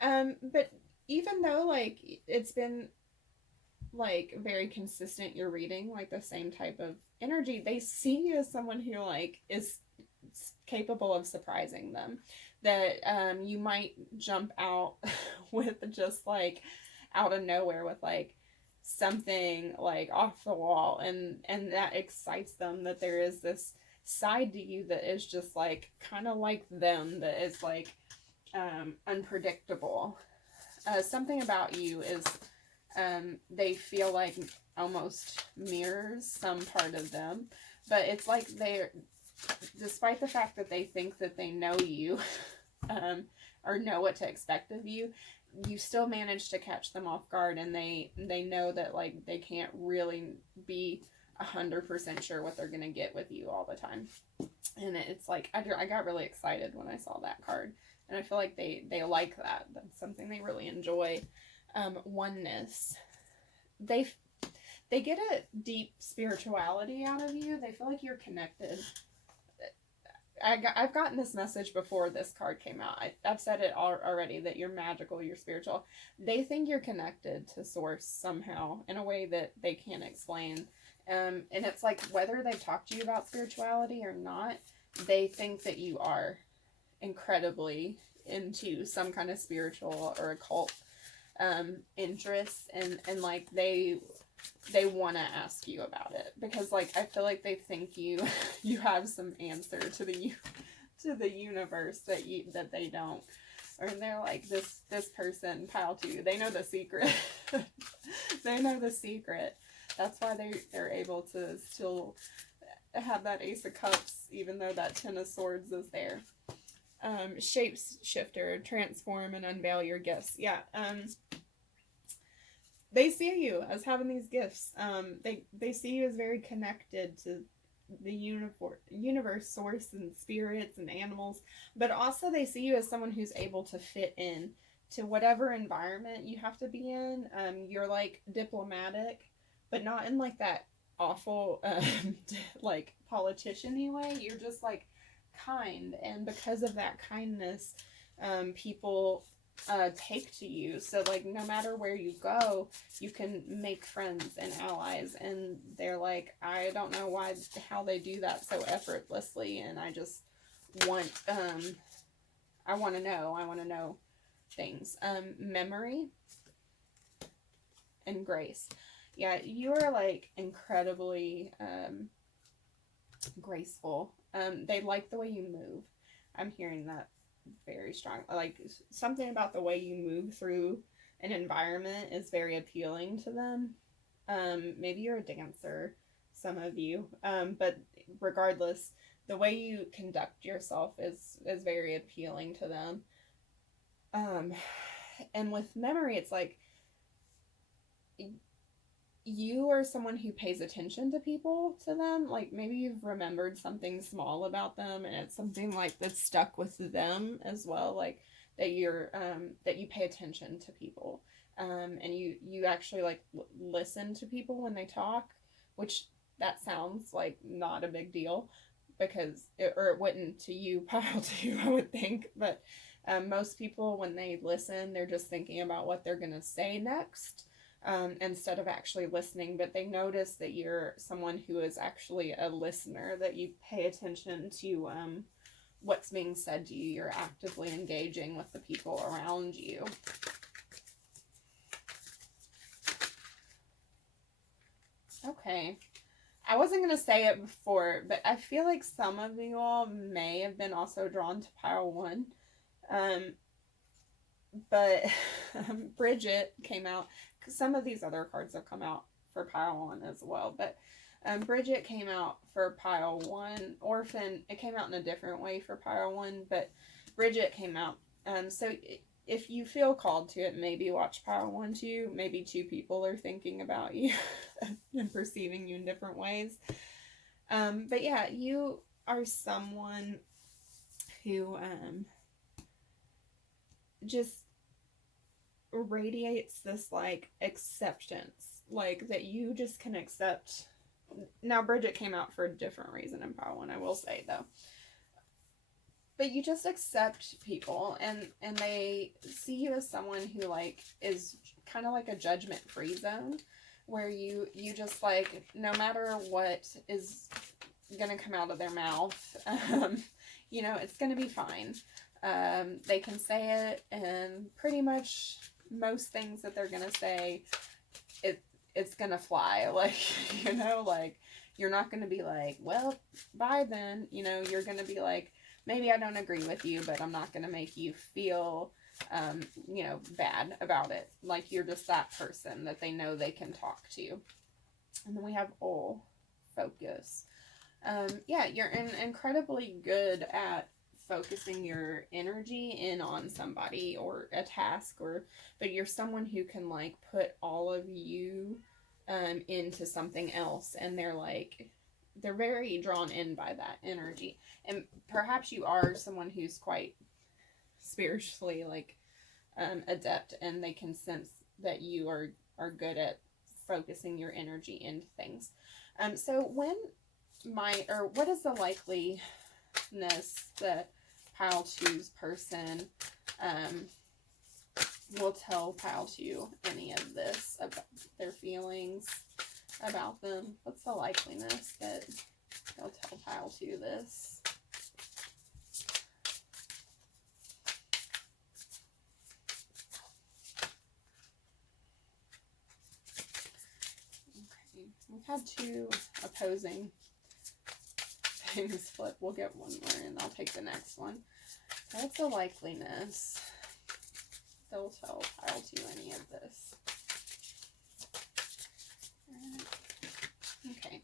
But even though like it's been like very consistent, you're reading like the same type of energy, they see you as someone who like is capable of surprising them. That you might jump out with just like out of nowhere with like something like off the wall, and that excites them, that there is this side to you that is just like kind of like them, that is like unpredictable. Something about you is they feel like almost mirrors some part of them, but it's like they're, despite the fact that they think that they know you or know what to expect of you, you still manage to catch them off guard, and they know that like they can't really be 100% sure what they're gonna get with you all the time. And it's like I got really excited when I saw that card, and I feel like they like that. That's something they really enjoy. Oneness. They get a deep spirituality out of you. They feel like you're connected. I've gotten this message before this card came out. I've said it already, that you're magical, you're spiritual. They think you're connected to source somehow in a way that they can't explain. And it's like, whether they've talked to you about spirituality or not, they think that you are incredibly into some kind of spiritual or occult interests, and like they want to ask you about it, because like I feel like they think you have some answer to the universe that they don't, or they're like, this person, pile 2, they know the secret. They know the secret. That's why they're able to still have that Ace of Cups even though that 10 of Swords is there. Shapeshifter, transform and unveil your gifts. Yeah. They see you as having these gifts. They see you as very connected to the universe, source, and spirits and animals, but also they see you as someone who's able to fit in to whatever environment you have to be in. You're like diplomatic, but not in like that awful like politician-y way. You're just like kind, and because of that kindness, people take to you. So like no matter where you go, you can make friends and allies, and they're like, I don't know how they do that so effortlessly, and I just want I want to know things. Memory and grace. Yeah, you are like incredibly graceful. They like the way you move. I'm hearing that very strong. Like something about the way you move through an environment is very appealing to them. Maybe you're a dancer, some of you. But regardless, the way you conduct yourself is very appealing to them. And with memory, it's like you are someone who pays attention to people, to them. Like maybe you've remembered something small about them, and it's something like that's stuck with them as well. Like that that you pay attention to people, and you actually like listen to people when they talk, which that sounds like not a big deal, because it wouldn't to you, pile two, I would think. But most people, when they listen, they're just thinking about what they're going to say next, instead of actually listening. But they notice that you're someone who is actually a listener, that you pay attention to what's being said to you. You're actively engaging with the people around you. Okay. I wasn't going to say it before, but I feel like some of you all may have been also drawn to pile one. But Bridget came out, because some of these other cards have come out for pile one as well. But Bridget came out for pile one. Orphan, it came out in a different way for pile one, but Bridget came out. So if you feel called to it, maybe watch pile one too. Maybe two people are thinking about you and perceiving you in different ways. But yeah, you are someone who just radiates this like acceptance, like that you just can accept. Now Bridget came out for a different reason in pile one, I will say though. But you just accept people, and they see you as someone who like is kind of like a judgment-free zone, where you just like, no matter what is gonna come out of their mouth, you know, it's gonna be fine. They can say it, and pretty much most things that they're gonna say, it's gonna fly. Like, you know, like, you're not gonna be like, well, bye then. You know, you're gonna be like, maybe I don't agree with you, but I'm not gonna make you feel, you know, bad about it. Like, you're just that person that they know they can talk to. And then we have focus. Yeah, you're incredibly good at focusing your energy in on somebody or a task, but you're someone who can like put all of you into something else, and they're very drawn in by that energy. And perhaps you are someone who's quite spiritually like adept, and they can sense that you are good at focusing your energy into things. So what is the likeliness that pile two's person will tell pile two any of this about their feelings about them? What's the likeliness that they'll tell pile two this? Okay, we've had two opposing things flip. We'll get one more and I'll take the next one. What's the likeliness they'll tell pile two any of this? Okay.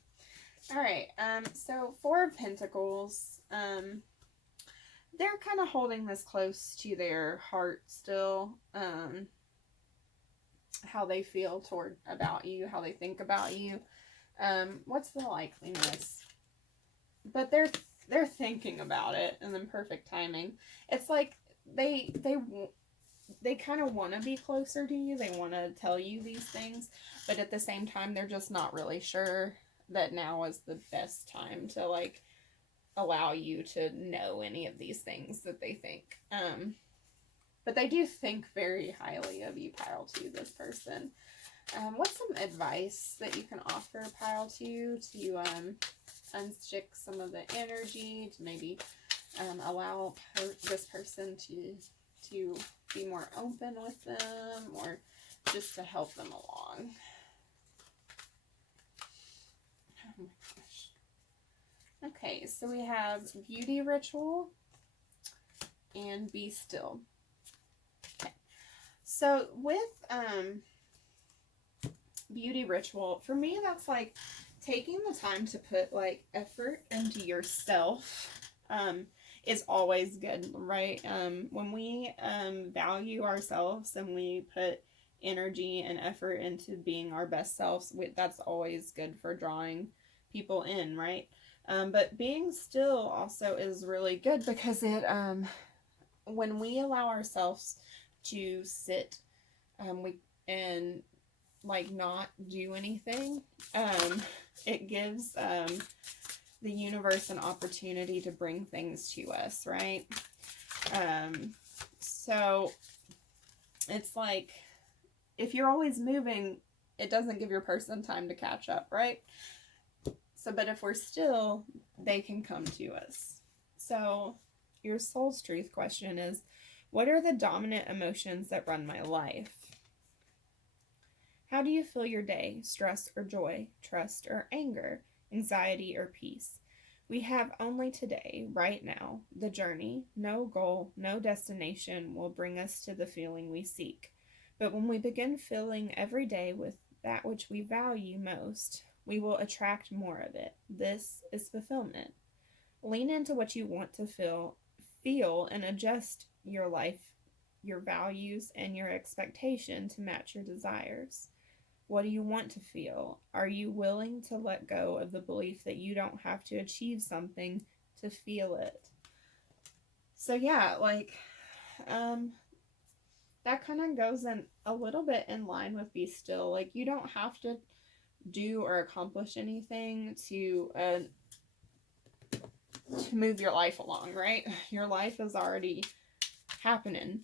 Alright, so Four of Pentacles, they're kind of holding this close to their heart still, how they feel about you, how they think about you. What's the likeliness? But they're thinking about it, and then perfect timing. It's like they kind of want to be closer to you. They want to tell you these things, but at the same time, they're just not really sure that now is the best time to like allow you to know any of these things that they think. But they do think very highly of you, pile two, this person. What's some advice that you can offer pile two to unstick some of the energy, to maybe allow this person to be more open with them, or just to help them along? Oh my gosh. Okay, so we have beauty ritual and be still. Okay, so with beauty ritual, for me, that's like taking the time to put like effort into yourself is always good, right? When we value ourselves and we put energy and effort into being our best selves, that's always good for drawing people in, right? But being still also is really good, because it when we allow ourselves to sit and like not do anything, it gives the universe an opportunity to bring things to us, right? So it's like, if you're always moving, it doesn't give your person time to catch up, right? So, but if we're still, they can come to us. So your soul's truth question is, what are the dominant emotions that run my life? How do you feel your day? Stress or joy? Trust or anger? Anxiety or peace? We have only today, right now, the journey. No goal, no destination will bring us to the feeling we seek. But when we begin filling every day with that which we value most, we will attract more of it. This is fulfillment. Lean into what you want to feel, and adjust your life, your values, and your expectation to match your desires. What do you want to feel? Are you willing to let go of the belief that you don't have to achieve something to feel it? So yeah, like, that kind of goes in a little bit in line with be still. Like, you don't have to do or accomplish anything to move your life along, right? Your life is already happening.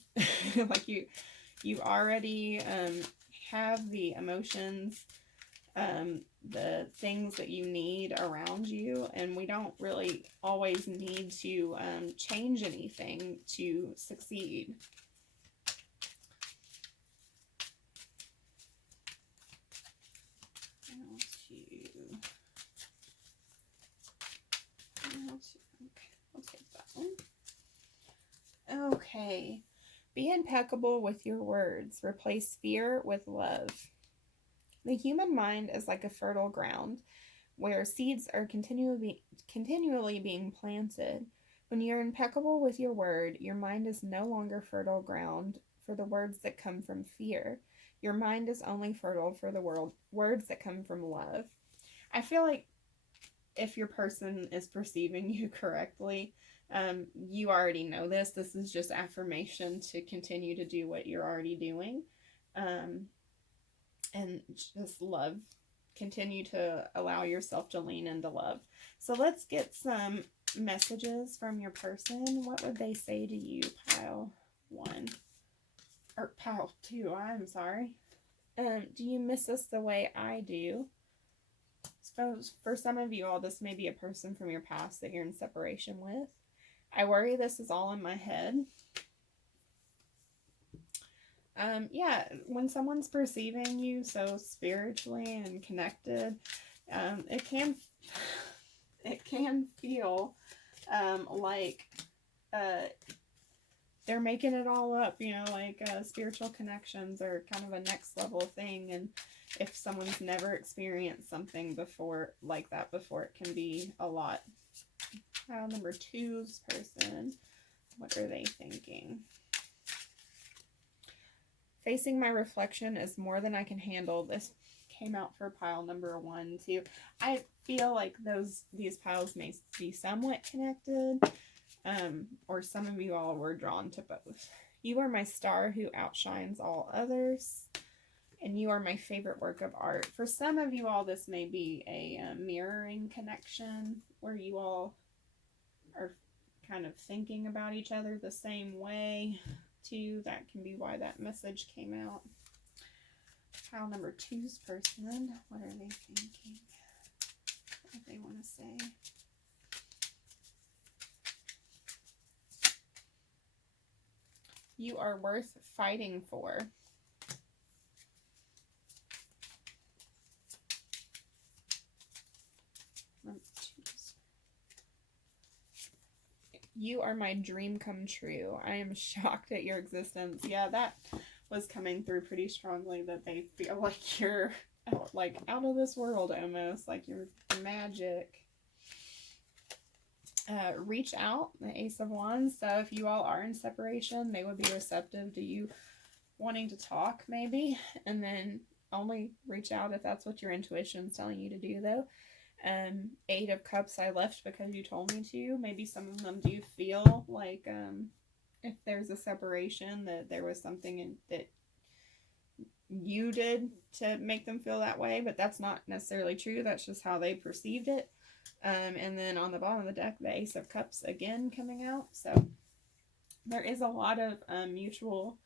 Like, you already have the emotions, the things that you need around you, and we don't really always need to change anything to succeed. I'll take that one. Okay. Be impeccable with your words. Replace fear with love. The human mind is like a fertile ground where seeds are continually being planted. When you're impeccable with your word, your mind is no longer fertile ground for the words that come from fear. Your mind is only fertile for the words that come from love. I feel like if your person is perceiving you correctly, you already know this. This is just affirmation to continue to do what you're already doing. And just love. Continue to allow yourself to lean into love. So let's get some messages from your person. What would they say to you, pile 1? Or pile 2, I'm sorry. Do you miss us the way I do? Suppose for some of you all, this may be a person from your past that you're in separation with. I worry this is all in my head. Yeah, when someone's perceiving you so spiritually and connected, it can feel like they're making it all up, like spiritual connections are kind of a next level thing, and if someone's never experienced something before like that before, it can be a lot. Pile number 2's person, what are they thinking? Facing my reflection is more than I can handle. This came out for pile number 1 too. I feel like these piles may be somewhat connected, or some of you all were drawn to both. You are my star who outshines all others, and you are my favorite work of art. For some of you all, this may be a mirroring connection where you all are kind of thinking about each other the same way too. That can be why that message came out. Pile number 2's person, what are they thinking? What do they want to say? You are worth fighting for. You are my dream come true. I am shocked at your existence. Yeah, that was coming through pretty strongly, that they feel like you're out of this world almost, like you're magic. Reach out, the Ace of Wands. So if you all are in separation, they would be receptive to you wanting to talk maybe, and then only reach out if that's what your intuition's telling you to do though. 8 of Cups, I left because you told me to. Maybe some of them do feel like if there's a separation, that there was something that you did to make them feel that way, but that's not necessarily true. That's just how they perceived it. And then on the bottom of the deck, the Ace of Cups again coming out. So there is a lot of mutual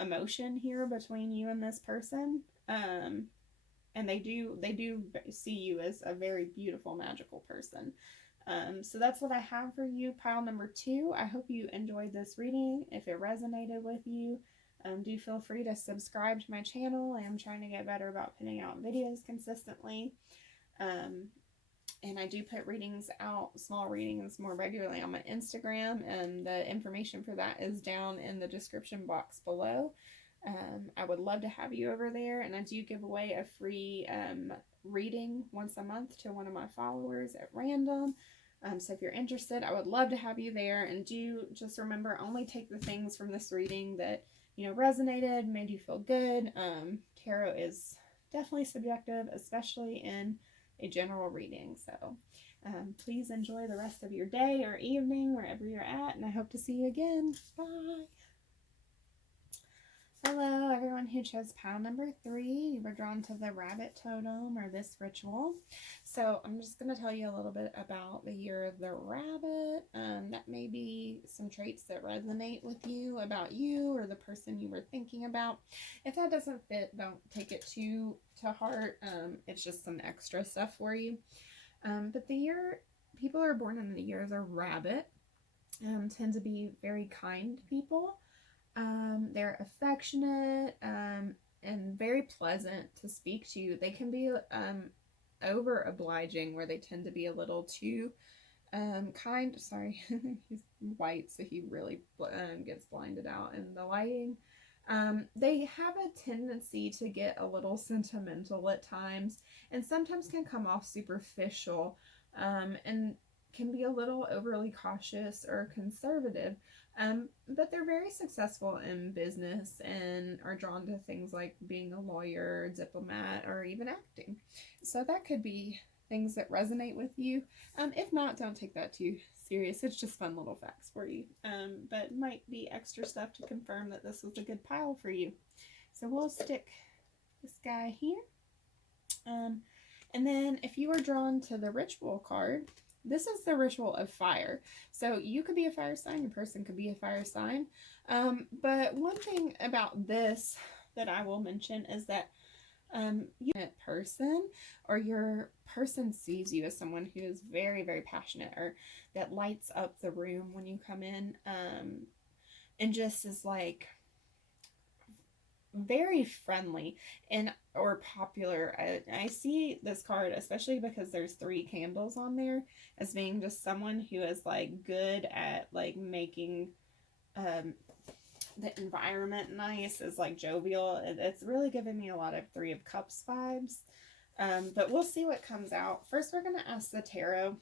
emotion here between you and this person. And they do see you as a very beautiful, magical person. So that's what I have for you, pile number 2. I hope you enjoyed this reading. If it resonated with you, do feel free to subscribe to my channel. I am trying to get better about putting out videos consistently. And I do put readings out, small readings, more regularly on my Instagram, and the information for that is down in the description box below. I would love to have you over there, and I do give away a free reading once a month to one of my followers at random. So if you're interested, I would love to have you there, and do just remember, only take the things from this reading that, you know, resonated, made you feel good. Tarot is definitely subjective, especially in a general reading. So please enjoy the rest of your day or evening, wherever you're at, and I hope to see you again. Bye. Hello, everyone who chose pile number 3. You were drawn to the rabbit totem, or this ritual. So I'm just going to tell you a little bit about the year of the rabbit. That may be some traits that resonate with you, about you or the person you were thinking about. If that doesn't fit, don't take it too to heart. It's just some extra stuff for you. But the year, people who are born in the year of the rabbit tend to be very kind people. They're affectionate and very pleasant to speak to. They can be over obliging, where they tend to be a little too kind. Sorry, he's white, so he really gets blinded out in the lighting. They have a tendency to get a little sentimental at times, and sometimes can come off superficial, and can be a little overly cautious or conservative. But they're very successful in business and are drawn to things like being a lawyer, diplomat, or even acting. So that could be things that resonate with you. If not, don't take that too serious. It's just fun little facts for you. But it might be extra stuff to confirm that this was a good pile for you. So we'll stick this guy here. And then if you are drawn to the ritual card, this is the ritual of fire. So you could be a fire sign, your person could be a fire sign. But one thing about this that I will mention is that person, or your person sees you as someone who is very, very passionate, or that lights up the room when you come in, and just is like very friendly and or popular. I see this card, especially because there's 3 candles on there, as being just someone who is like good at like making the environment nice, is like jovial. It's really giving me a lot of 3 of Cups vibes. But we'll see what comes out. First, we're going to ask the tarot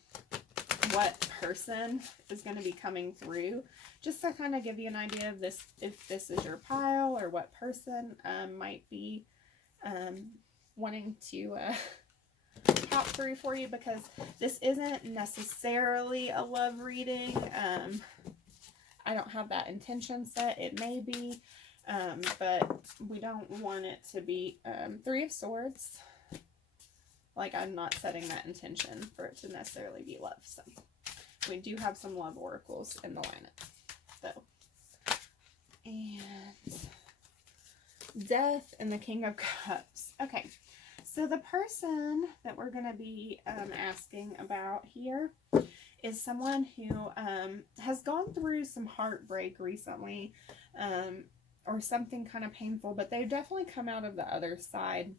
what person is going to be coming through, just to kind of give you an idea of this, if this is your pile, or what person might be wanting to pop through for you, because this isn't necessarily a love reading. I don't have that intention set. It may be, but we don't want it to be 3 of Swords. Like, I'm not setting that intention for it to necessarily be love. So we do have some love oracles in the lineup, though. And Death and the King of Cups. Okay, so the person that we're going to be asking about here is someone who has gone through some heartbreak recently, or something kind of painful, but they've definitely come out of the other side.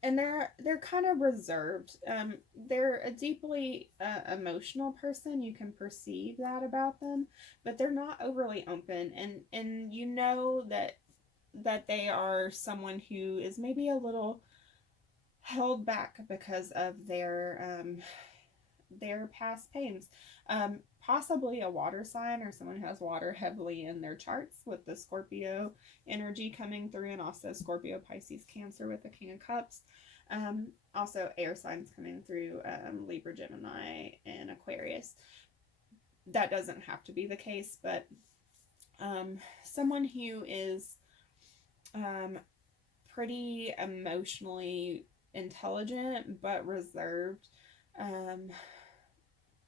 And they're kind of reserved. They're a deeply emotional person. You can perceive that about them, but they're not overly open. And you know that they are someone who is maybe a little held back because of their past pains. Possibly a water sign, or someone who has water heavily in their charts, with the Scorpio energy coming through, and also Scorpio, Pisces, Cancer with the King of Cups. Also air signs coming through, Libra, Gemini, and Aquarius. That doesn't have to be the case, but someone who is pretty emotionally intelligent but reserved.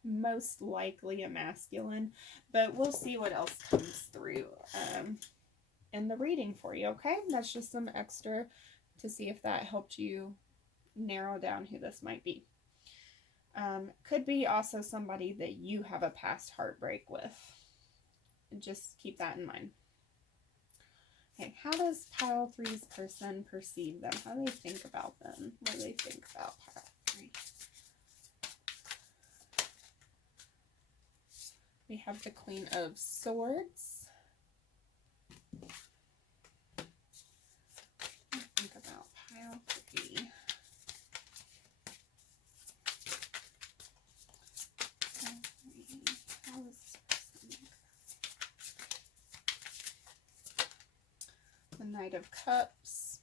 Most likely a masculine, but we'll see what else comes through in the reading for you, okay? That's just some extra to see if that helped you narrow down who this might be. Could be also somebody that you have a past heartbreak with. Just keep that in mind. Okay, how does pile 3's person perceive them? How do they think about them? What do they think about pile 3? We have the Queen of Swords. Think about pile 3. How is this person? The Knight of Cups.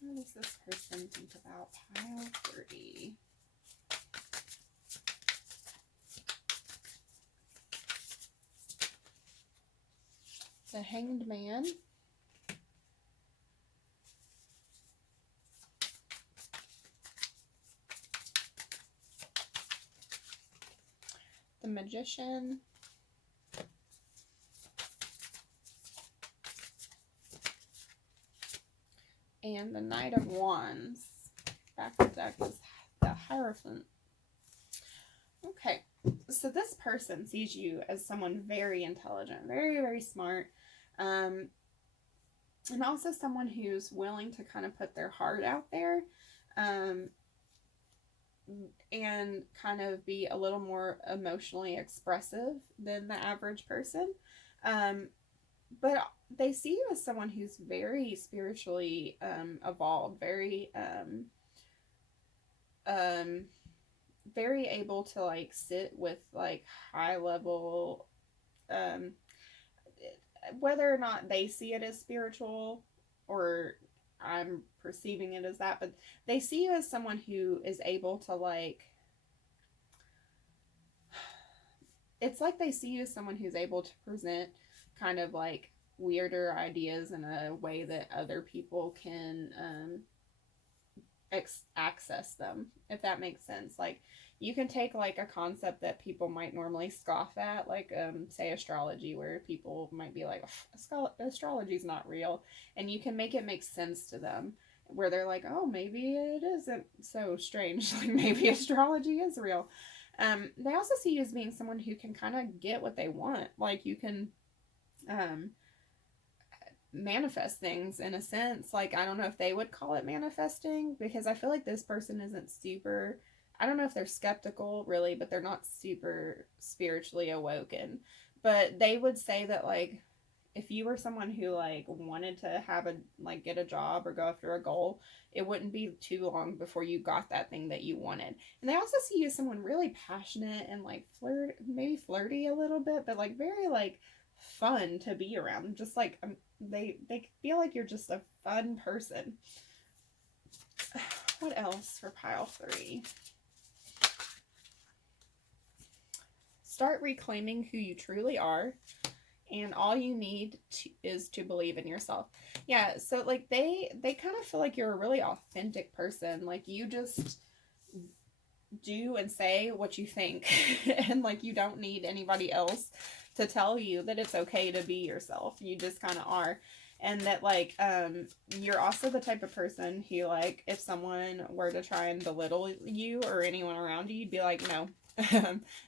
How does this person think about pile 3? The Hanged Man. The Magician. And the Knight of Wands. Back of the deck is the Hierophant. Okay, so this person sees you as someone very intelligent, very, very smart, and also someone who's willing to kind of put their heart out there, and kind of be a little more emotionally expressive than the average person. But they see you as someone who's very spiritually evolved, very very able to like sit with like high level, whether or not they see it as spiritual or I'm perceiving it as that, but they see you as someone who is able to like, it's like they see you as someone who's able to present kind of like weirder ideas in a way that other people can access them, if that makes sense. Like you can take like a concept that people might normally scoff at, like say astrology, where people might be like, astrology is not real, and you can make it make sense to them, where they're like, oh, maybe it isn't so strange, like maybe astrology is real. They also see you as being someone who can kind of get what they want. Like you can manifest things in a sense. Like I don't know if they would call it manifesting, because I feel like this person isn't super, I don't know if they're skeptical really, but they're not super spiritually awoken. But they would say that like if you were someone who like wanted to have a like get a job or go after a goal, it wouldn't be too long before you got that thing that you wanted. And they also see you as someone really passionate and like maybe flirty a little bit, but like very like fun to be around. Just like they feel like you're just a fun person. What else for pile 3? Start reclaiming who you truly are, and all you need is to believe in yourself. Yeah, so like they kind of feel like you're a really authentic person. Like you just do and say what you think and like you don't need anybody else to tell you that it's okay to be yourself. You just kind of are. And that like you're also the type of person who like if someone were to try and belittle you or anyone around you, you'd be like, no.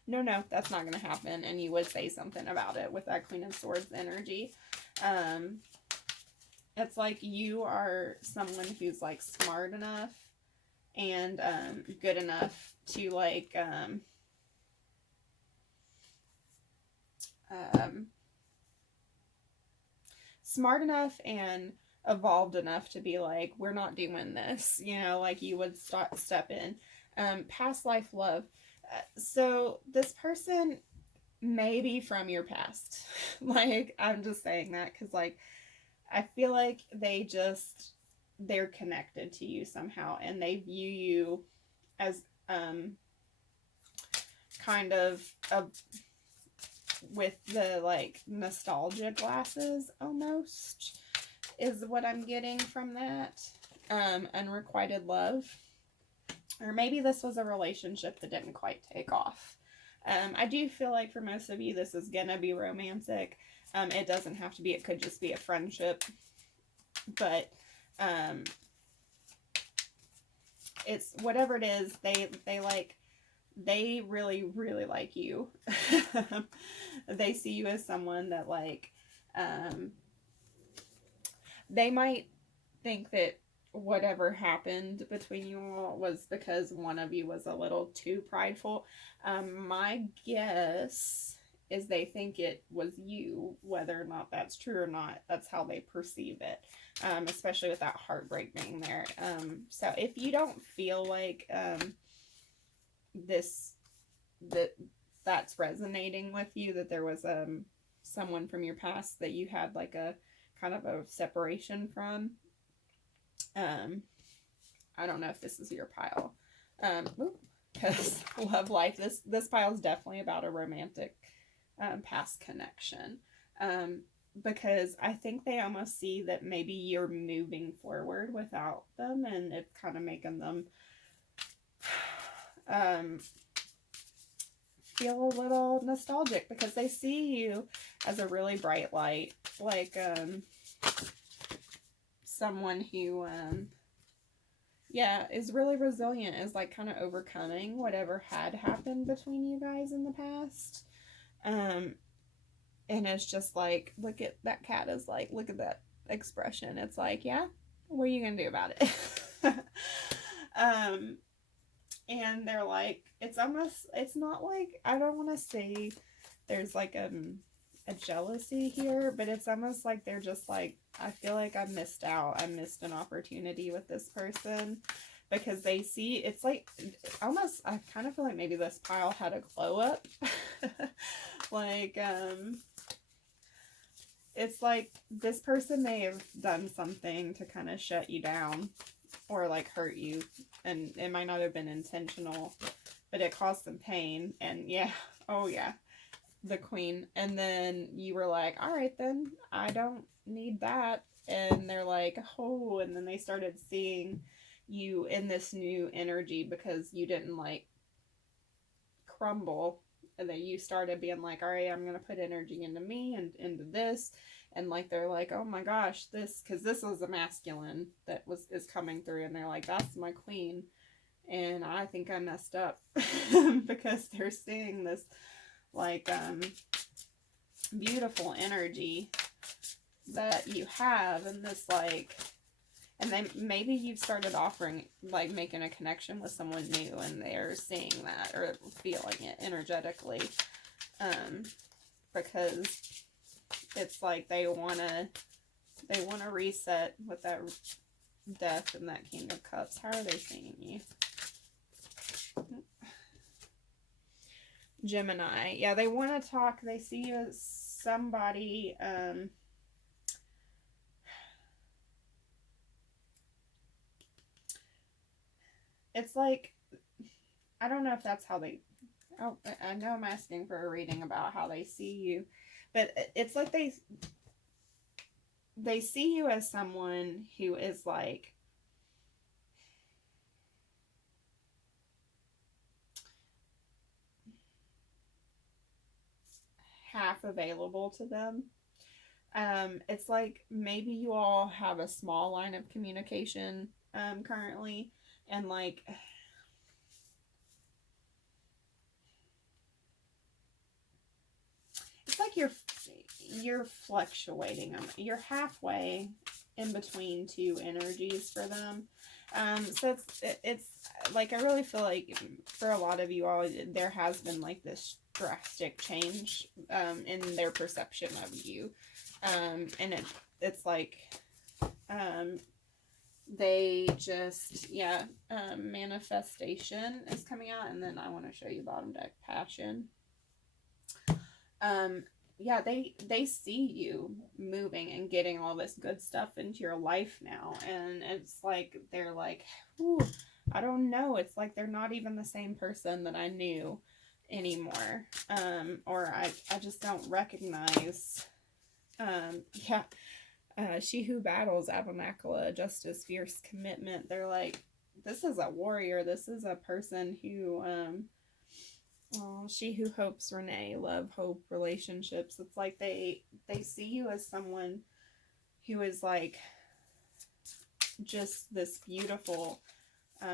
no, that's not gonna happen, and you would say something about it with that Queen of Swords energy. It's like you are someone who's like smart enough and good enough to like smart enough and evolved enough to be like, we're not doing this, you know, like you would step in. Past life love. So this person may be from your past. Like, I'm just saying that because, like, I feel like they're connected to you somehow, and they view you as kind of with the, like, nostalgia glasses, almost. is what I'm getting from that. Unrequited love. Or maybe this was a relationship that didn't quite take off. I do feel like for most of you, this is going to be romantic. It doesn't have to be. It could just be a friendship. But it's whatever it is, they really, really like you. They see you as someone that, like, they might think that whatever happened between you all was because one of you was a little too prideful. My guess is they think it was you, whether or not that's true or not. That's how they perceive it, especially with that heartbreak being there. So if you don't feel like that's resonating with you, that there was someone from your past that you had like a kind of a separation from, I don't know if this is your pile, because love life, this pile is definitely about a romantic past connection, because I think they almost see that maybe you're moving forward without them, and it's kind of making them feel a little nostalgic, because they see you as a really bright light, like someone who is really resilient, is like kind of overcoming whatever had happened between you guys in the past. And it's just like, look at that cat, is like, look at that expression. It's like, yeah, what are you gonna do about it? And they're like, it's not like, I don't want to say there's like a jealousy here, but it's almost like they're just like, I feel like I missed out. I missed an opportunity with this person, because they see, it's like, almost, I kind of feel like maybe this pile had a glow up. Like, it's like this person may have done something to kind of shut you down or like hurt you, and it might not have been intentional, but it caused some pain. And yeah, oh yeah, the queen. And then you were like, all right, then I don't need that. And they're like, oh, and then they started seeing you in this new energy, because you didn't like crumble, and then you started being like, all right, I'm gonna put energy into me and into this. And like, they're like, oh my gosh, this, because this was a masculine that is coming through, and they're like, that's my queen, and I think I messed up. Because they're seeing this like beautiful energy that you have, and this like, and then maybe you've started offering, like making a connection with someone new, and they're seeing that or feeling it energetically, because it's like they wanna reset with that death and that King of Cups. How are they seeing you? Gemini. Yeah, they want to talk. They see you as somebody, it's like, I don't know if that's how they, oh, I know I'm asking for a reading about how they see you, but it's like they see you as someone who is like, half available to them. It's like maybe you all have a small line of communication currently, and like, it's like you're fluctuating them. You're halfway in between two energies for them. So it's like, I really feel like for a lot of you all, there has been like this drastic change in their perception of you, and it's like they just, manifestation is coming out, and then I want to show you bottom deck passion. They see you moving and getting all this good stuff into your life now, and it's like they're like, ooh, I don't know, it's like they're not even the same person that I knew anymore, or I just don't recognize, She who battles, Abenakala, justice, fierce commitment. They're like, this is a warrior. This is a person who, she who hopes, Renee, love, hope, relationships. It's like they see you as someone who is like just this beautiful,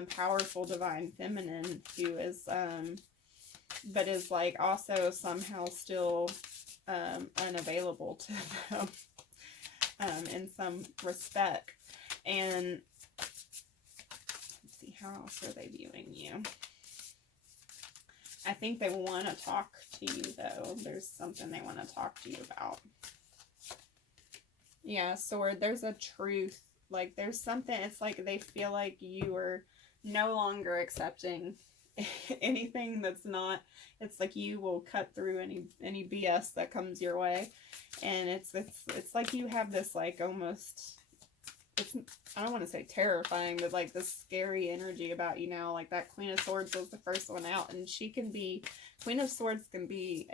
powerful, divine feminine who is, but is like also somehow still unavailable to them in some respect. And let's see, how else are they viewing you? I think they want to talk to you, though. There's something they want to talk to you about. Yeah, Sword, there's a truth. Like, there's something, it's like they feel like you are no longer accepting anything that's not, it's like you will cut through any BS that comes your way. And it's like you have this, like, almost, it's, I don't want to say terrifying, but like this scary energy about you now. Like that Queen of Swords was the first one out, and she can be, Queen of Swords can be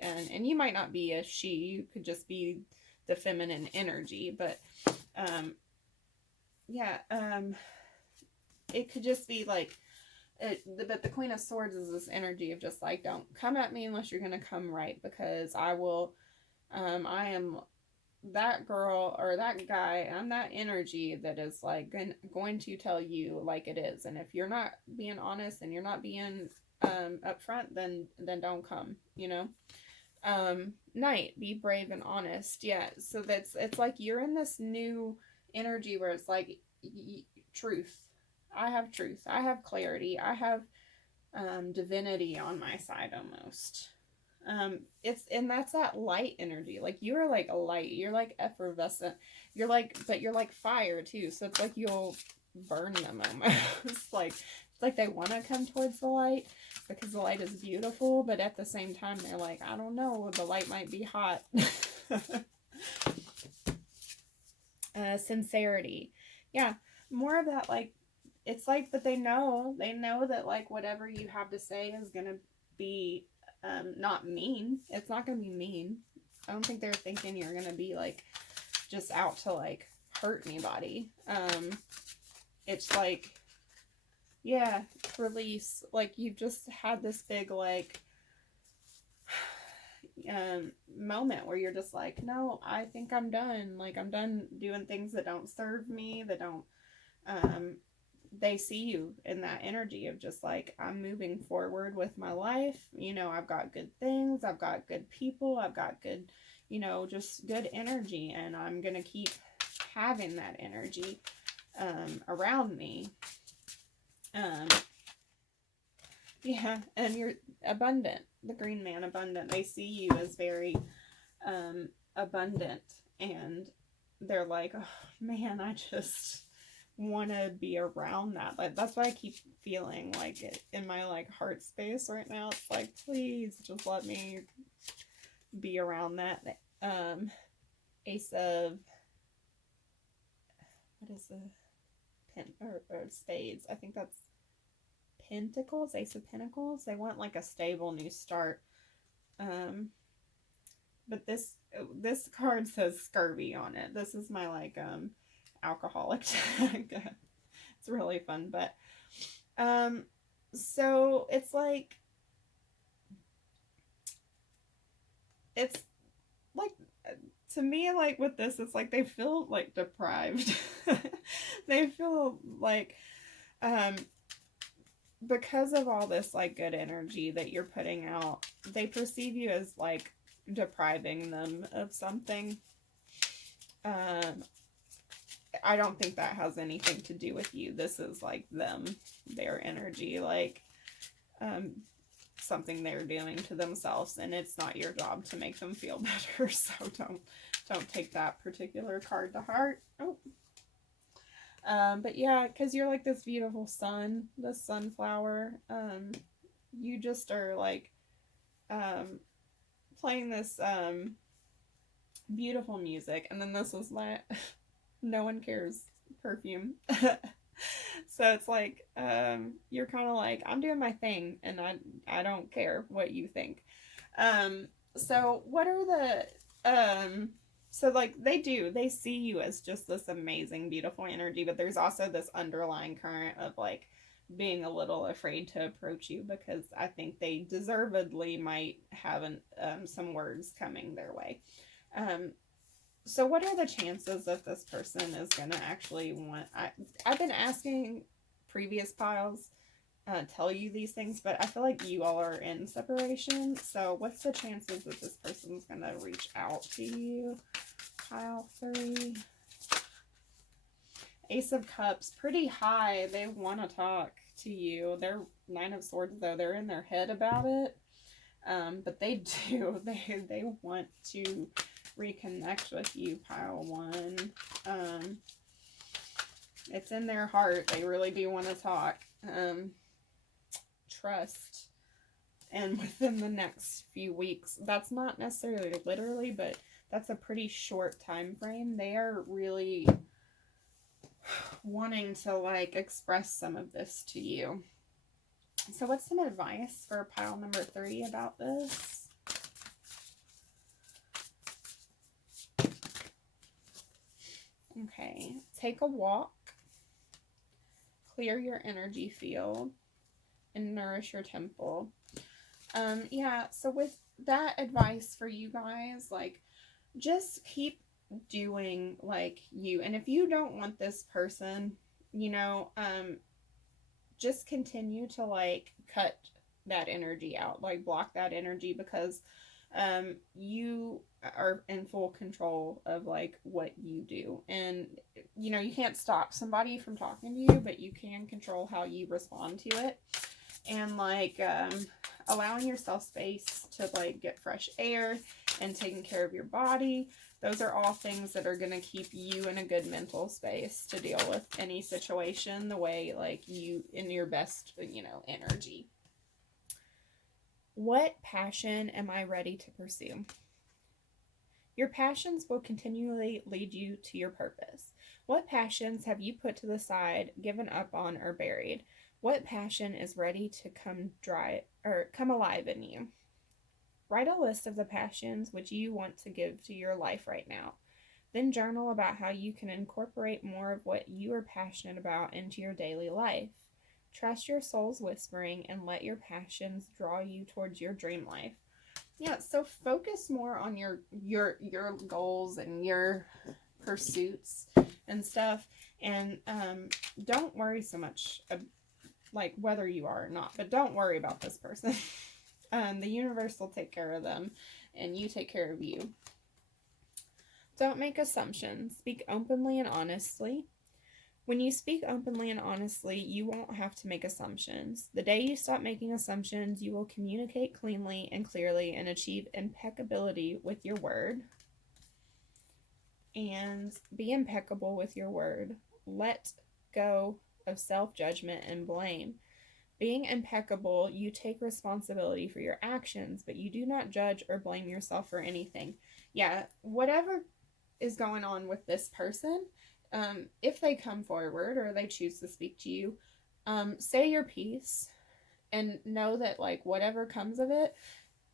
and you might not be a she, you could just be the feminine energy, but it could just be like, but the Queen of Swords is this energy of just like, don't come at me unless you're gonna come right, because I will, I am that girl or that guy, I'm that energy that is like going to tell you like it is. And if you're not being honest and you're not being upfront, then don't come, you know. Knight, be brave and honest. Yeah, so it's like you're in this new energy where it's like truth. I have truth, I have clarity, I have divinity on my side almost. And that's that light energy. Like you're like a light, you're like effervescent, you're like, but you're like fire too, so it's like you'll burn them almost. Like it's like they want to come towards the light because the light is beautiful, but at the same time they're like, I don't know, the light might be hot. Sincerity, yeah, more of that, like it's like, but they know that like whatever you have to say is gonna be not mean. It's not gonna be mean. I don't think they're thinking you're gonna be like just out to like hurt anybody. It's like, yeah, release. Like you've just had this big like moment where you're just like, no, I think I'm done. Like I'm done doing things that don't serve me, that don't they see you in that energy of just like, I'm moving forward with my life, you know, I've got good things, I've got good people, I've got good, you know, just good energy, and I'm gonna keep having that energy around me. Yeah, and you're abundant. The green man, abundant. They see you as very abundant, and they're like, oh man, I just want to be around that. Like that's what I keep feeling like it in my like heart space right now. It's like, please just let me be around that. Ace of, what is the pen or spades? I think that's Pentacles. Ace of Pentacles. They want like a stable new start. But this card says scurvy on it. This is my like alcoholic tag. It's really fun, but so it's like, it's like, to me, like with this, it's like they feel like deprived. They feel like because of all this like good energy that you're putting out, they perceive you as like depriving them of something. I don't think that has anything to do with you. This is like them, their energy, like something they're doing to themselves, and it's not your job to make them feel better. So don't take that particular card to heart. Oh. But yeah, because you're like this beautiful sun, this sunflower. You just are like playing this beautiful music, and then this is my no one cares perfume. So it's like you're kind of like, I'm doing my thing, and I don't care what you think. So what are the So, like, they see you as just this amazing, beautiful energy, but there's also this underlying current of, like, being a little afraid to approach you because I think they deservedly might have some words coming their way. So what are the chances that this person is going to actually want... I've been asking previous piles tell you these things, but I feel like you all are in separation. So what's the chances that this person's going to reach out to you? Pile 3. Ace of Cups, pretty high. They want to talk to you. They're 9 of Swords, though. They're in their head about it. But they do. They want to reconnect with you, pile 1. It's in their heart. They really do want to talk. Trust. And within the next few weeks, that's not necessarily literally, but that's a pretty short time frame. They are really wanting to, like, express some of this to you. So what's some advice for pile number 3 about this? Okay, take a walk, clear your energy field, and nourish your temple. Yeah, so with that advice for you guys, like, just keep doing like you. And if you don't want this person, you know, just continue to, like, cut that energy out, like, block that energy, because you are in full control of, like, what you do. And, you know, you can't stop somebody from talking to you, but you can control how you respond to it. And, like, allowing yourself space to, like, get fresh air and taking care of your body. Those are all things that are going to keep you in a good mental space to deal with any situation the way, like, you, in your best, you know, energy. What passion am I ready to pursue? Your passions will continually lead you to your purpose. What passions have you put to the side, given up on, or buried? What passion is ready to come alive in you? Write a list of the passions which you want to give to your life right now. Then journal about how you can incorporate more of what you are passionate about into your daily life. Trust your soul's whispering and let your passions draw you towards your dream life. Yeah, so focus more on your goals and your pursuits and stuff, and don't worry so much like whether you are or not, but don't worry about this person. The universe will take care of them, and you take care of you. Don't make assumptions. Speak openly and honestly. When you speak openly and honestly, you won't have to make assumptions. The day you stop making assumptions, you will communicate cleanly and clearly and achieve impeccability with your word. And be impeccable with your word. Let go of self-judgment and blame. Being impeccable, you take responsibility for your actions, but you do not judge or blame yourself for anything. Yeah, whatever is going on with this person, if they come forward or they choose to speak to you, say your piece and know that, like, whatever comes of it,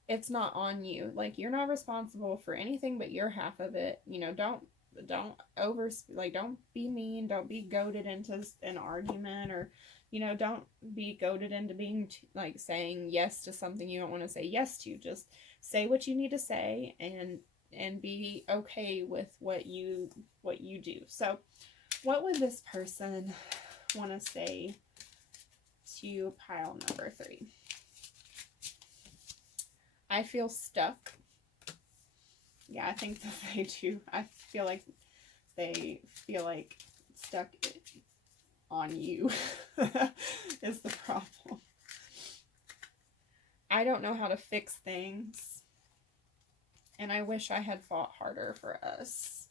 it's not on you. Like, you're not responsible for anything but your half of it. You know, don't be mean. Don't be goaded into an argument, or, you know, don't be goaded into being like saying yes to something you don't want to say yes to. Just say what you need to say and be okay with what you do. So what would this person want to say to pile number 3? I feel stuck. Yeah, I think that they do. I feel like they feel like stuck on you is the problem. I don't know how to fix things, and I wish I had fought harder for us.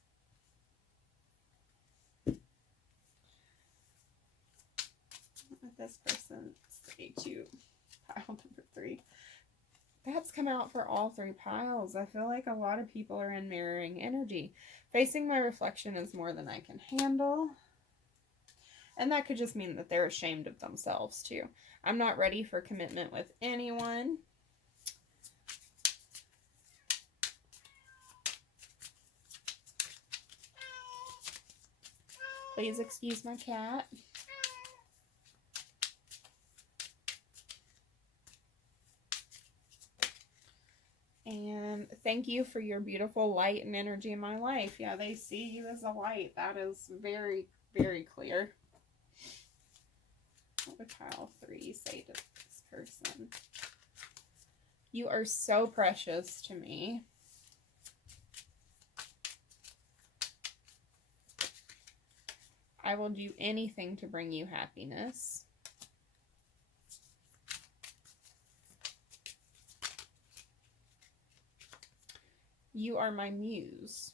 Let this person say to pile number 3. That's come out for all 3 piles. I feel like a lot of people are in mirroring energy. Facing my reflection is more than I can handle. And that could just mean that they're ashamed of themselves too. I'm not ready for commitment with anyone. Please excuse my cat. And thank you for your beautiful light and energy in my life. Yeah, they see you as a light. That is very, very clear. What would pile 3 say to this person? You are so precious to me. I will do anything to bring you happiness. You are my muse.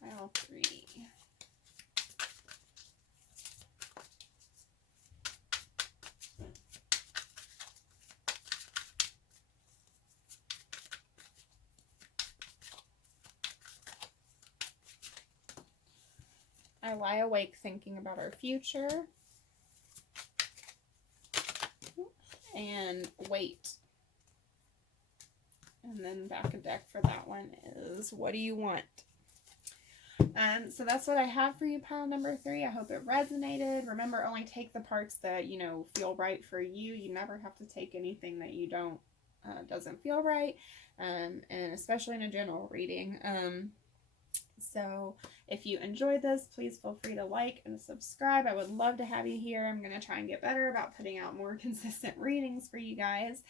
Pile 3. I lie awake thinking about our future. And wait. And then back a deck for that one is, what do you want? So that's what I have for you, pile number 3. I hope it resonated. Remember, only take the parts that, you know, feel right for you. You never have to take anything that you don't, doesn't feel right. And especially in a general reading. So if you enjoyed this, please feel free to like and subscribe. I would love to have you here. I'm going to try and get better about putting out more consistent readings for you guys.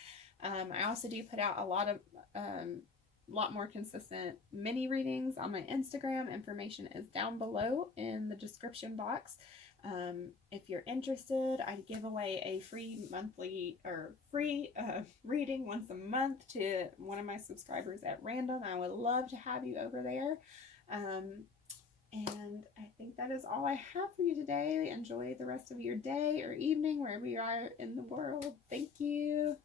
I also do put out a lot more consistent mini readings on my Instagram. Information is down below in the description box. If you're interested, I give away a free monthly or free reading once a month to one of my subscribers at random. I would love to have you over there. And I think that is all I have for you today. Enjoy the rest of your day or evening, wherever you are in the world. Thank you.